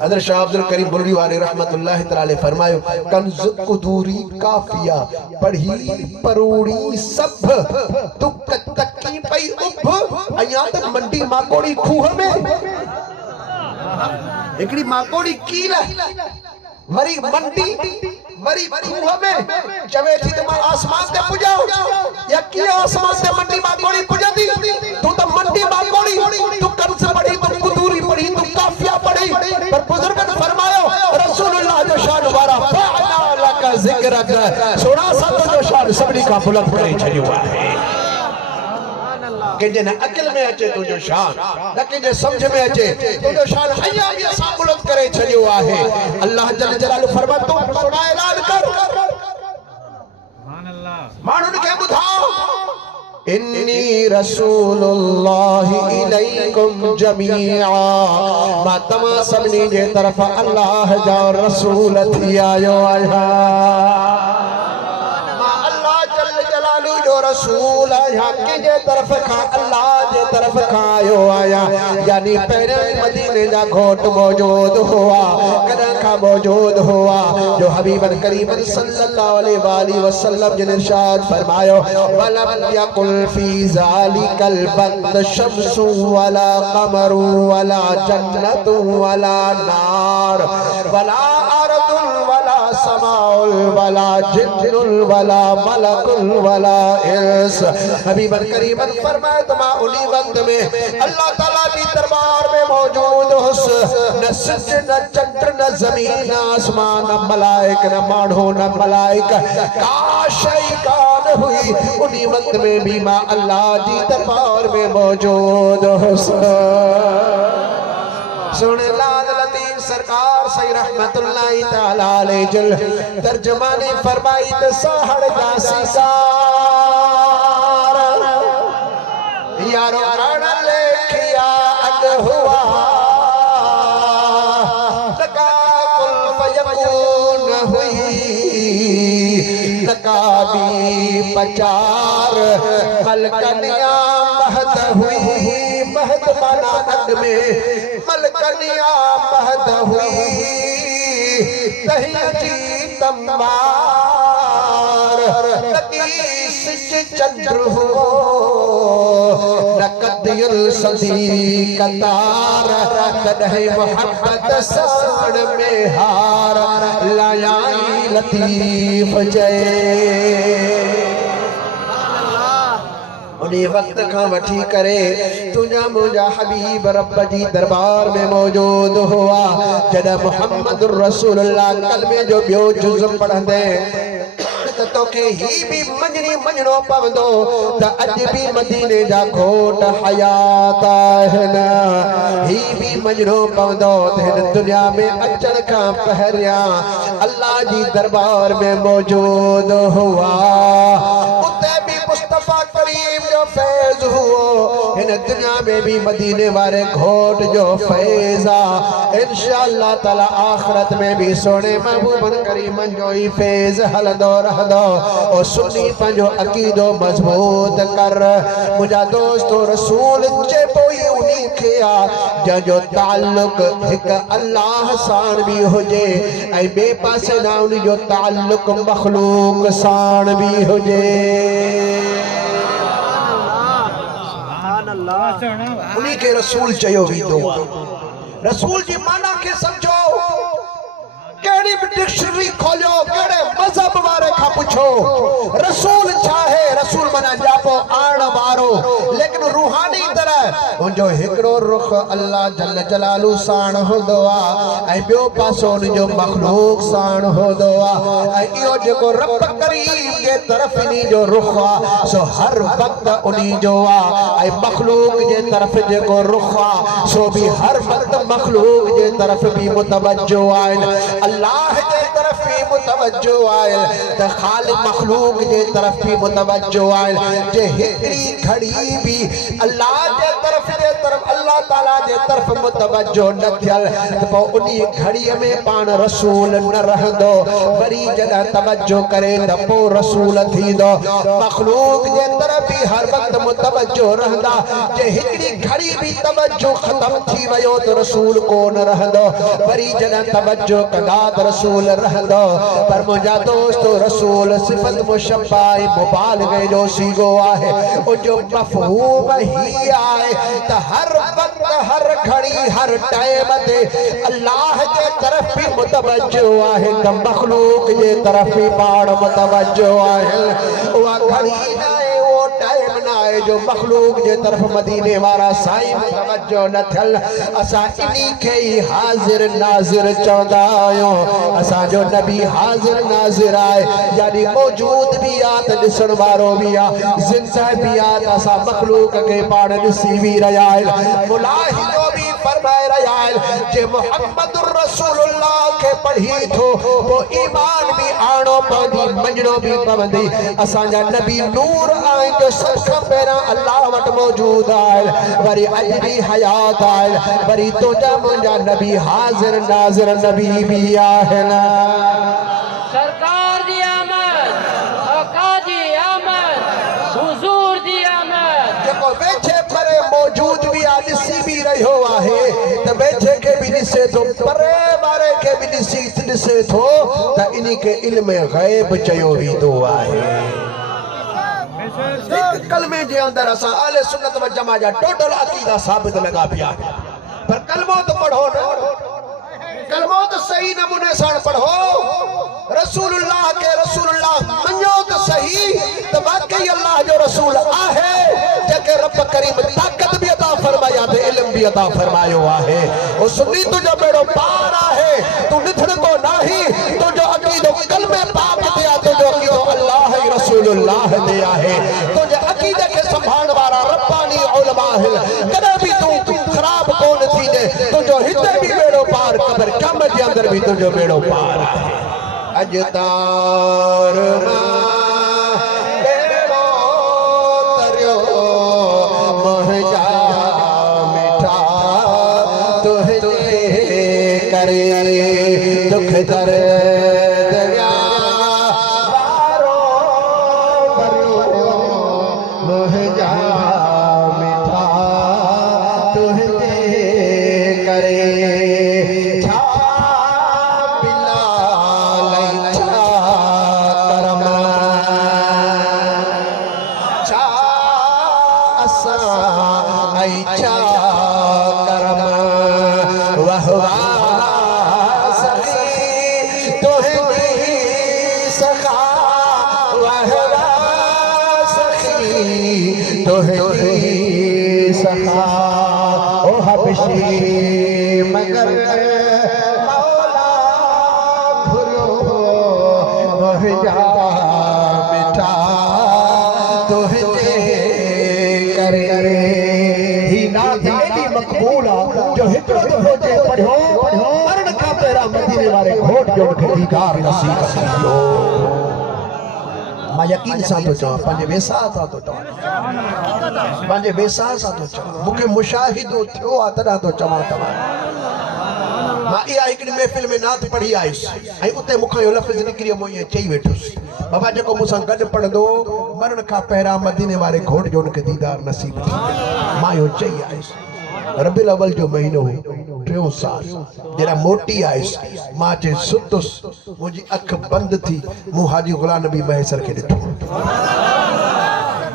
हज़रत शाह अब्दुल करीम बुररी वाले रहमतुल्लाह तआला अलैह फरमायो कंज़ कुदूरी काफिया पढ़ी परोड़ी सब तुक तकी पई उभ अया त मंडी माकोड़ी खूह में एकड़ी माकोड़ी कील वरी मंडी वरी खूह में चवे थी त मां आसमान ते पुजाओ या की आसमान ते मंडी माकोड़ी पुजंदी तू त मंडी माकोड़ी तू कंज़ पढ़ी तू कुदूरी पढ़ी तू काफिया पढ़ी पर बुजुर्गन फरमायो रसूलुल्लाह जो शान वारा फअला लक ज़िक्रक सोना सत जो शान सभनी का बुलंद करे छडियो आहे। के जन अकल में अचे तुझो शान न के समझ में अचे तुझो शान हया भी असा बुलंद करे छडियो आहे। अल्लाह जल जलालु फरमा तू सुना ऐलान कर सुभान अल्लाह मानुन के बुधाओ इन्नी रसूलुल्लाहि इलैकुम जमीआ मां तमा सभनी जे तरफ अल्लाह जा रसूल थी आयो आया मां अल्लाह जल जलालु जो रसूल आया के जे तरफ का अल्लाह जे तरफ का आयो आया यानी पहले मदीने जा घोट मौजूद हुआ कदा का मौजूद हुआ जो हबीब करीम सल्लल्लाहु अलैहि वसल्लम जिन इरशाद फरमायो वलम यकुल फी ज़ालिकल बद शम्सु वला कमरु वला जन्नतु वला नार वला अरदुल वला समाउल वला जिन्नुल वला मलकुल वला इंस। हबीब करीम फरमाया तमा उन्हीं वक्त में अल्लाह ताला की दरबार में मौजूद हुस न सच न चंद्र न जमीन न आसमान न मलाइक न मानो न मलाइक काश कान हुई उन्हीं वक्त में भी मां अल्लाह की दरबार में मौजूद हुस। सुन लाल लतीफ सरकार सही रहमतुल्लाह तआला अलैहि तर्जुमानी फरमाई त साहड़ का सिसार यारो रण लेखिया अग हुआ लका कुल फयकून हुई लका भी पचार मलकनिया महत हुई महत माना अग में मलकनिया महत हुई तही जी तंबार लकी सिच चंद्र हो नकदियल सदी कतार तदहे मोहब्बत साड़ में हार लायाई लतीफ जय। उन्हीं वक्त का वठी करे तुझा मुझा हबीब रब जी दरबार में मौजूद हुआ जद मोहम्मद रसूलुल्लाह कलमे जो बियो जुज़ पढ़ंदे त तोखे ही भी मञणी मञणो पवंदो त अॼु बि मदीने जा घोट हयात आहिनि ही भी मञणो पवंदो त हिन दुनिया में अचण खां पहिरियां अल्लाह जी दरबार में मौजूद हुआ उते भी मुस्तफा करीम जो फैज़ हुओ हिन दुनिया में भी मदीने वारे घोट जो फैज़ आ इंशाअल्लाह ताला आखिरत में भी सोने महबूबन करीमन जो ही फैज़ हलंदो रहंदो और सुन्नी पंहिंजो अकीदो मजबूत कर मुंहिंजा दोस्तो रसूल चइबो ई उन्ही खे आ जंहिंजो ताल्लुक हिकु अल्लाह साण भी हुजे ऐं ॿिए पासे ना उन जो ताल्लुक मखलूक साण भी हुजे उन्ही के रसूल चयो वेंदो रसूल जी माना के समझो केड़ी भी डिक्शनरी खोलियो केड़े मजहब वारे का पूछो रसूल चाहे रसूल मना जापो आण वारो लेकिन रूहानी तरह उनजो हिकड़ो रुख अल्लाह जल जलालू साण होंदो आ ऐं ॿियो पासो उन जो मखलूक साण होंदो आ ऐं इहो जेको रब करीम जे तरफ़ इनी जो रुख आ सो हर वक्त उनी जो आ ऐं मखलूक जे तरफ़ जेको रुख आ सो भी हर वक्त मखलूक जे तरफ़ भी मुतवज्जो आहिनि अल्लाह जे तरफ भी मुतवज्जो आयल त खालिक मखलूक जे तरफ भी मुतवज्जो आयल जे हिकड़ी घड़ी भी अल्लाह जे तरफ अल्लाह ताला जे तरफ मुतवज्जो न थियल त पो उनी घड़ी में पान रसूल न रहंदो वरी जदा तवज्जो करे त पो रसूल थींदो मखलूक जे तरफ भी हर वक्त मुतवज्जो रहंदा जे हिकड़ी घड़ी भी तवज्जो खत्म थी वयो त रसूल कोन रहंदो वरी जदा तवज्जो कदा रसूल रहंदो पर मुंहिंजा दोस्तो रसूल सिफत मुशब्बा मुबालगे जो सीगो आहे ओ जो मफहूम ही आहे त हर वक्त हर घड़ी हर टाइम ते अल्लाह जे तरफ भी मुतवज्जो आहे त मखलूक जे तरफ भी पाण मुतवज्जो आहे उहा घड़ी नाहे वो टाइम नाहे जो मखलूक जे तरफ मदीने वारा साईं मुतवज्जो न थियल असां इन्ही खे ही हाजिर नाज़िर चवंदा आहियूं असा जो नबी हाजिर नाजिर आए यानी मौजूद भी आ त ॾिसण वारो भी आ जिंदा भी आ त असा मखलूक के पाण ॾिसी भी रहिया आहियूं मुलाहिदो भी फरमाए रहिया आहिनि जे मुहम्मदुर रसूलुल्लाह के पढ़ी थो वो ईमान भी आणो पवंदी मञणो भी पवंदी असांजा नबी नूर आहिनि जो सभ खां पहिरां अल्लाह वटि मौजूद आहे वरी अॼु भी हयात आहे वरी तुंहिंजा मुंहिंजा नबी हाजिर नाज़िर नबी भी आहे सरकार दी आमद आका दी आमद हुजूर दी आमद जेको वेठे परे मौजूद भी आ ॾिसी भी रहियो आहे त वेठे के भी ॾिसे थो परे वारे के भी ॾिसे थो त इन्ही के इल्म गैब चयो वेंदो आहे एक कलमे जे अंदर असा अहले सुन्नत व जमा जा टोटल अकीदा साबित लगा पिया पर कलमो तो पढ़ो न कलमो तो सही नमूने साण पढ़ो रसूलुल्लाह के रसूलुल्लाह मञो तो सही तो वाकई अल्लाह जो रसूल आहे जेके रब करीम ताकत भी अता फरमाया ते इल्म भी अता फरमायो आहे ओ सुन्नी तुझो बेड़ो पार आहे तू निथड़ को नाही तुझो अकीदो कलमे पाक ते आ तुझो अकीदो अल्लाह रसूलुल्लाह दे आहे तुझे अकीदे के संभालण वारा रब्बानी उलमा है कदे भी तू खराब कोन थी दे तुझो हिते भी बेड़ो पार कबर कम के अंदर भी तुझो बेड़ो पार आहे अजदार बेड़ो तरियो महजा मिठा तुझे करे दुख दर्द वारो भरियो महजा मिठा तुझे करे मगर मौला भुरो महजा के दीदार नसीब कयो। मां यकीन सां थो चवां, पंहिंजे वेसा सां थो चवां, पंहिंजे वेसा सां थो चवां, मूंखे मुशाहिदो थियो आहे तॾहिं थो चवां तव्हां। मां इहा हिकिड़ी महफ़िल में नात पढ़ी आयुसि ऐं उते मूंखां इहो लफ़्ज़ निकिरी मूं ईअं चई वेठुसि, बाबा जेको मूंसां गॾु पढ़ंदो मरण खां पहिरां मदीने वारे घोट जो उनखे दीदार नसीब थींदो। मां इहो चई आयुसि। रबीउल अव्वल जो महीनो हो, 3 साल जॾहिं मोटी आयुसि, मां अचे सुतुसि, मुंहिंजी अख बंदि थी, मूं हाजी गुलाम नबी मैसर खे ॾिठो।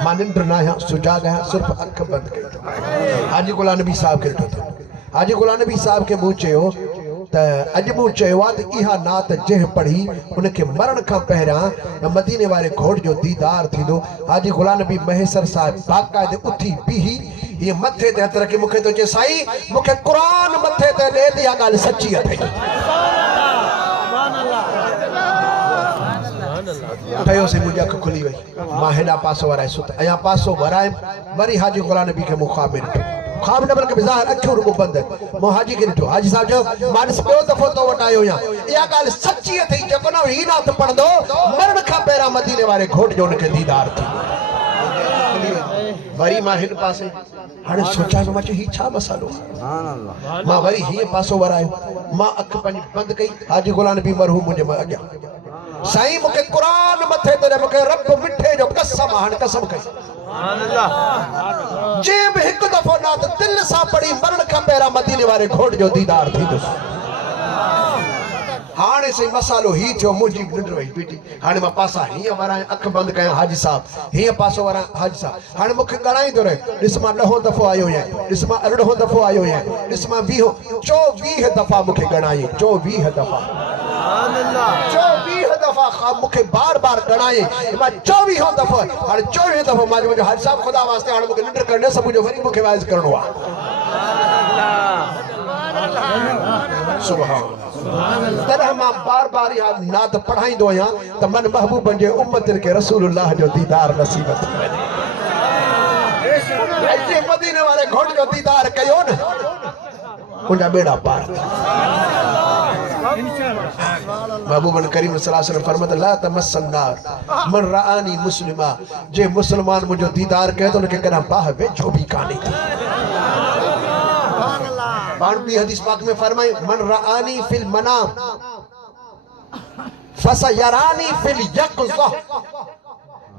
मां निंड न आहियां, सुजाग आहियां, सिर्फ़ु अख बंदि कई। हाजी गुलाम नबी साहिब खे ॾिठो। हाजी गुलाम नबी साहिब खे मूं चयो त अॼु मूं चयो आहे त इहा नात जंहिं पढ़ी उनखे मरण खां पहिरियां मदीने वारे घोट जो दीदार थींदो। हाजी गुलाम नबी मैसर साहिब बाक़ाइदे उथी बीही, ये मथे ते हथ रखी मूंखे तो चे साईं मूंखे क़ुरान मथे ते ॾे त इहा ॻाल्हि सची अथई। ठहियोसीं, मुंहिंजी अखि खुली वई, मां हेॾा पासो वराए सुत अञा पासो वराए वरी हाजी गुलाम नबी खे मूं ख़्वाब में ॾिठो। ख़्वाब न बल्कि ॿाहिरि अखियूं रुॻो बंदि, मूं हाजी खे ॾिठो। हाजी साहिब चयो मां ॾिस ॿियो दफ़ो तो वटि आयो आहियां, इहा ॻाल्हि सची अथई, जेको न ही नात पढ़ंदो मरण खां पहिरियां मदीने वारे घोट जो उनखे दीदार थी। वरी मां हिन पासे हाणे सोचां थो, मां चयो ही छा मसालो आहे। मां वरी हीअं पासो वरायो, मां अखि पंहिंजी बंदि कई। हाजी गुलाम नबी मरहूम मुंहिंजे अॻियां, साईं मूंखे क़ुरान मथे ते मूंखे रब मिठे जो कसम, हाणे कसम कई जे बि हिकु दफ़ो नात दिल सां पढ़ी मरण खां पहिरियां मदीने वारे घोट जो दीदार थींदुसि। हाणे सही मसालो ही थियो, मुंहिंजी निंड वई पीटी। हाणे मां पासा हीअं वराए अखि बंदि कयां, हाजी साहिब हीअं पासो वराए, हाजी साहिब हाणे मूंखे ॻणाईंदो रहे, ॾिस मां 10 दफ़ो आयो आहियां, ॾिस मां 18 दफ़ो आयो आहियां, ॾिस मां 24 दफ़ा मूंखे ॻणाई, 24 दफ़ा 24 दफ़ा मूंखे बार बार ॻणाई, मां 24 दफ़ो। हाणे 24 दफ़ो मां मुंहिंजो हाजी साहिब ख़ुदा वास्ते हाणे मूंखे निंड करणु सुबुह जो वरी मूंखे वाइज़ करिणो आहे। सुभान तॾहिं मां बार बार इहा नात पढ़ाईंदो आहियां त मन महबूबनि जे उम्मतनि खे रसूलुल्लाह जो दीदार नसीब थी वञे। मदीने वारे घोट जो दीदार कयो न, उनजा बेड़ा पार। महबूबन करीम सल्लल्लाहु अलैहि वसल्लम फरमाता ला तमस्सन नार मन रानी मुस्लिमा, जे मुसलमान मुंहिंजो दीदार कयो त उनखे कॾहिं बाह वेझो बि कान्हे थी। पाण बि हदीस पाक में फरमाई मन रानी फिल मनाम फसयरानी फिल यक़ज़ा,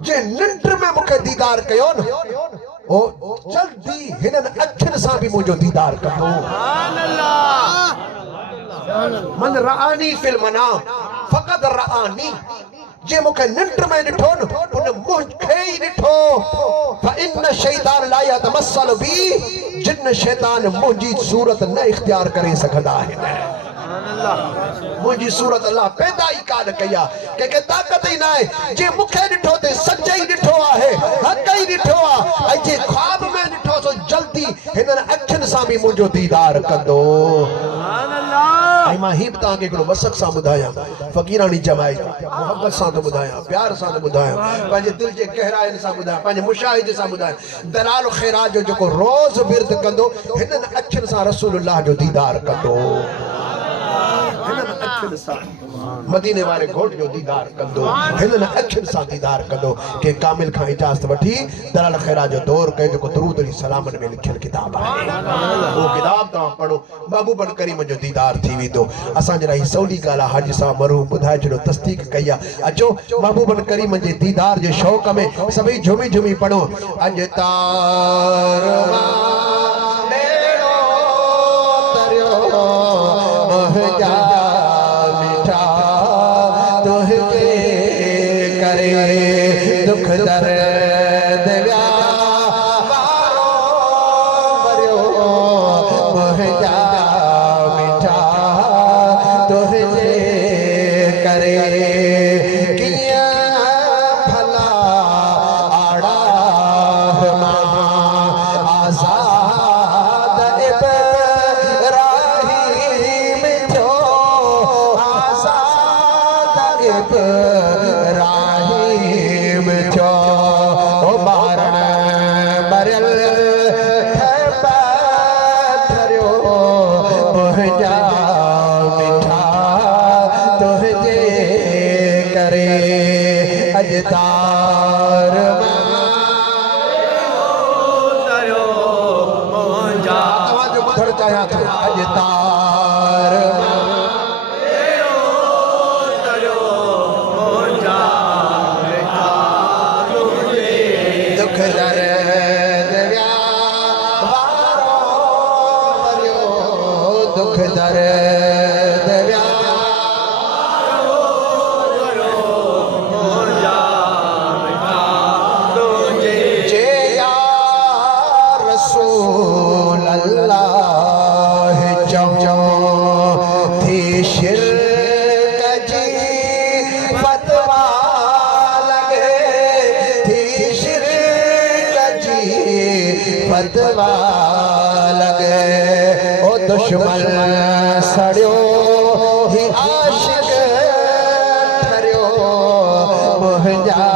जे निंड में मूंखे दीदार कयो न ओ जल्दी हिननि अखियुनि सां बि मुंहिंजो दीदार कंदो। मन रानी फिल मनाम फ़क़द रानी, जे मूंखे निंड में ॾिठो न उन मूंखे ई ॾिठो। फ़इन्न शैतान ला यतमस्सल बी, जिन शैतान मुंहिंजी सूरत न इख्तियार करे सघंदा आहिनि। मुंहिंजी सूरत अल्लाह पैदा ई कान कई आहे, कंहिंखे ताक़त ई न आहे। जे मूंखे ॾिठो ते सच ई ॾिठो आहे, हक़ ई ॾिठो आहे, ऐं जे ख्वाब में ॾिठो सो जल्दी हिननि अखियुनि सां बि मुंहिंजो दीदार कंदो। ऐं मां ही बि तव्हांखे हिकिड़ो मसक सां ॿुधायां, फ़क़ीरानी जमाई मोहब्बत सां थो ॿुधायां, प्यार सां थो ॿुधायां, पंहिंजे दिलि जे गहराइनि सां ॿुधायां, पंहिंजे मुशाहिदे सां ॿुधायां। दलाल ख़ैरात जो जेको रोज़ विर्द कंदो हिननि अखियुनि सां रसूलुल्लाह जो दीदार कंदो, हिननि अखियुनि सां मदीने वारे घोट जो दीदार कंदो, हिननि अखियुनि सां दीदार कंदो। के कामिल खां इजाज़त वठी दलाल ख़ैरात जो दौर कयो, जेको दुरूद अली सलामनि में लिखियल किताब आहे, उहो किताब तव्हां पढ़ो, महबूबन करीम जो दीदार थी वेंदो। असांजे लाइ सवली ॻाल्हि आहे, हाजी साहब मरहूम ॿुधाए छॾियो, तस्दीक कई आहे। अचो महबूबन करीम जे दीदार जे शौक़ में सभई झूमी झूमी पढ़ो। अॼु तार दुख दर्द व्यापारो मरियो मुंहिंजा मिठा तुंहिंजे करे, कीअं भला आड़ा मां आज़ाद इब्राहीम जो, आज़ाद इब्राहीम जो, ओ बारण बरल पथरियो मुंहिंजा मिठा तुंहिंजे फतवा लगे ओ दुश्मन सड़ियो ही आशिक ठरियो मुंहिंजा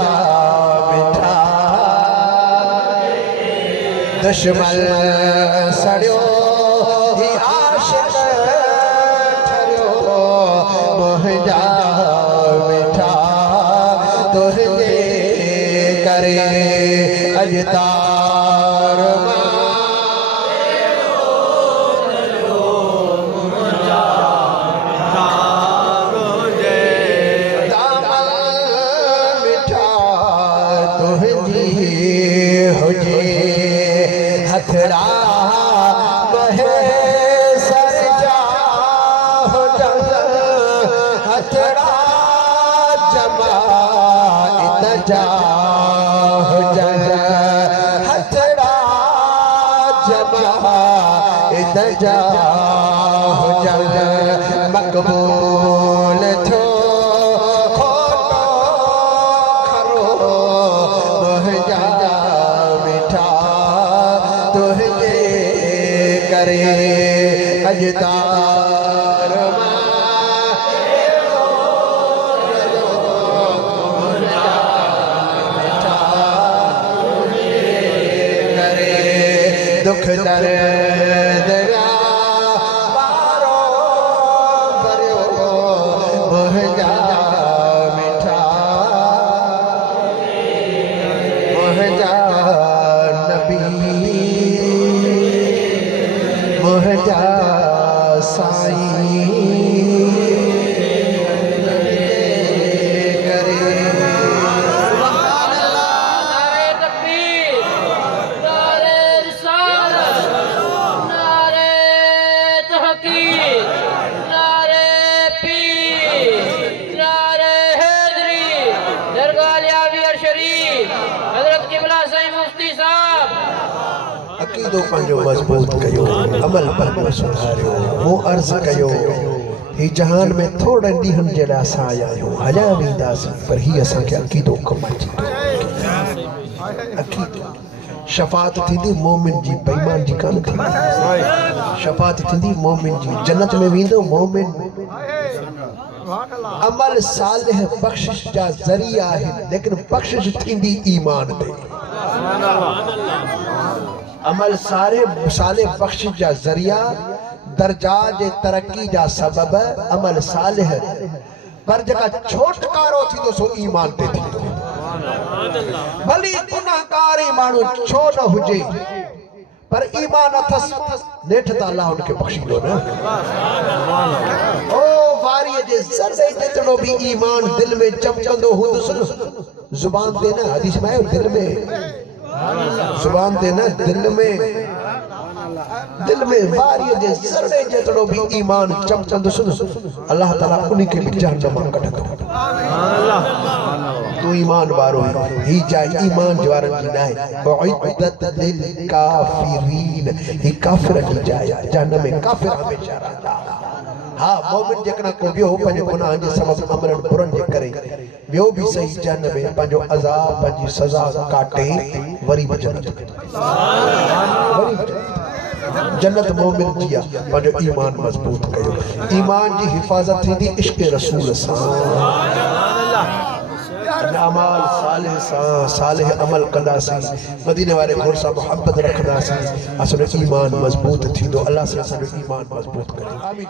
मिठा दुश्मन सड़ियो ही आशिक ठरियो मुंहिंजा मिठा तुझे करे अजतार हथड़ा बहे सर जा हो हथड़ा जमा इतजा हो हथड़ा जमा इतजा हो मकबूल थो करे अजदार करे दुख दर्द बारो भरियो मुंहिंजा मिठा मुंहिंजा नबी मुंहिंजा साईं करे नारे तकबीर, नारे रिसालत, नारे तहकीक, नारे पीर, नारे हैदरी, दरगाह आलिया शरीफ, हजरत किबला साईं मुफ्ती साहब। अकीदो पंहिंजो मज़बूत कयो, अमल पंहिंजो सुधारियो। मूं अर्ज़ कयो ही जहान में थोड़े ॾींहंनि जे लाइ असां आया आहियूं, हलिया वेंदासीं, पर ही असांखे अकीदो कमु अचे। अकीदो शफ़ाअत थींदी मोमिन जी, बेईमान जी कान थींदी। शफ़ाअत थींदी मोमिन जी, जन्नत में वेंदो मोमिन। अमल सालिह बख़्शिश जा ज़रिया आहिनि, लेकिन बख़्शिश थींदी ईमान ते। अमल सालिह बख़्शिश जा ज़रिया, दर्जा जे तरक्की जा सबब अमल सालिह, पर जेका छोटकारो थींदो सो ईमान ते थींदो। भली गुनाहगार माण्हू छो न हुजे, पर ईमान अथसि, नेठ त अल्लाह उनखे बख़्शींदो न। ओ वारीअ जे ज़र्रे जेतिरो बि ईमान दिल में चमकंदो हूंदुसि न, ज़ुबान ते न, हदीस में आयो दिल में, ज़ुबान ते न, दिल में वारीअ जे ज़र्रे जेतिरो बि ईमान चमकंदुसि न, अल्लाह ताला उनखे बि जहन्नम मां कढंदो। तू ईमान वारो ही जाइ ईमान वारनि जी नाहे। उइद्दत लिल काफिरीन, ही काफ़िर जी जाइ, जहन्नम में काफ़िर हमेशा रहंदा। हा मोमिन जेकॾहिं को वियो पंहिंजे गुनाहनि जे सबबु अमलनि बुरनि जे करे वियो बि सही, जहन्नम में पंहिंजो अज़ाब पंहिंजी सज़ा काटे वरी बि जन्नत में। जन्नत मोमिन जी आहे, पंहिंजो ईमान मज़बूत कयो। ईमान जी हिफ़ाज़त थींदी इश्क़ रसूल सां, अमाल सालिह सां, सालिह अमल कंदासीं, मदीने वारे घोर सां मोहब्बत रखंदासीं, असांजो ईमान मज़बूत थींदो। अल्लाह से असांजो ईमान मज़बूत करे। आमीन।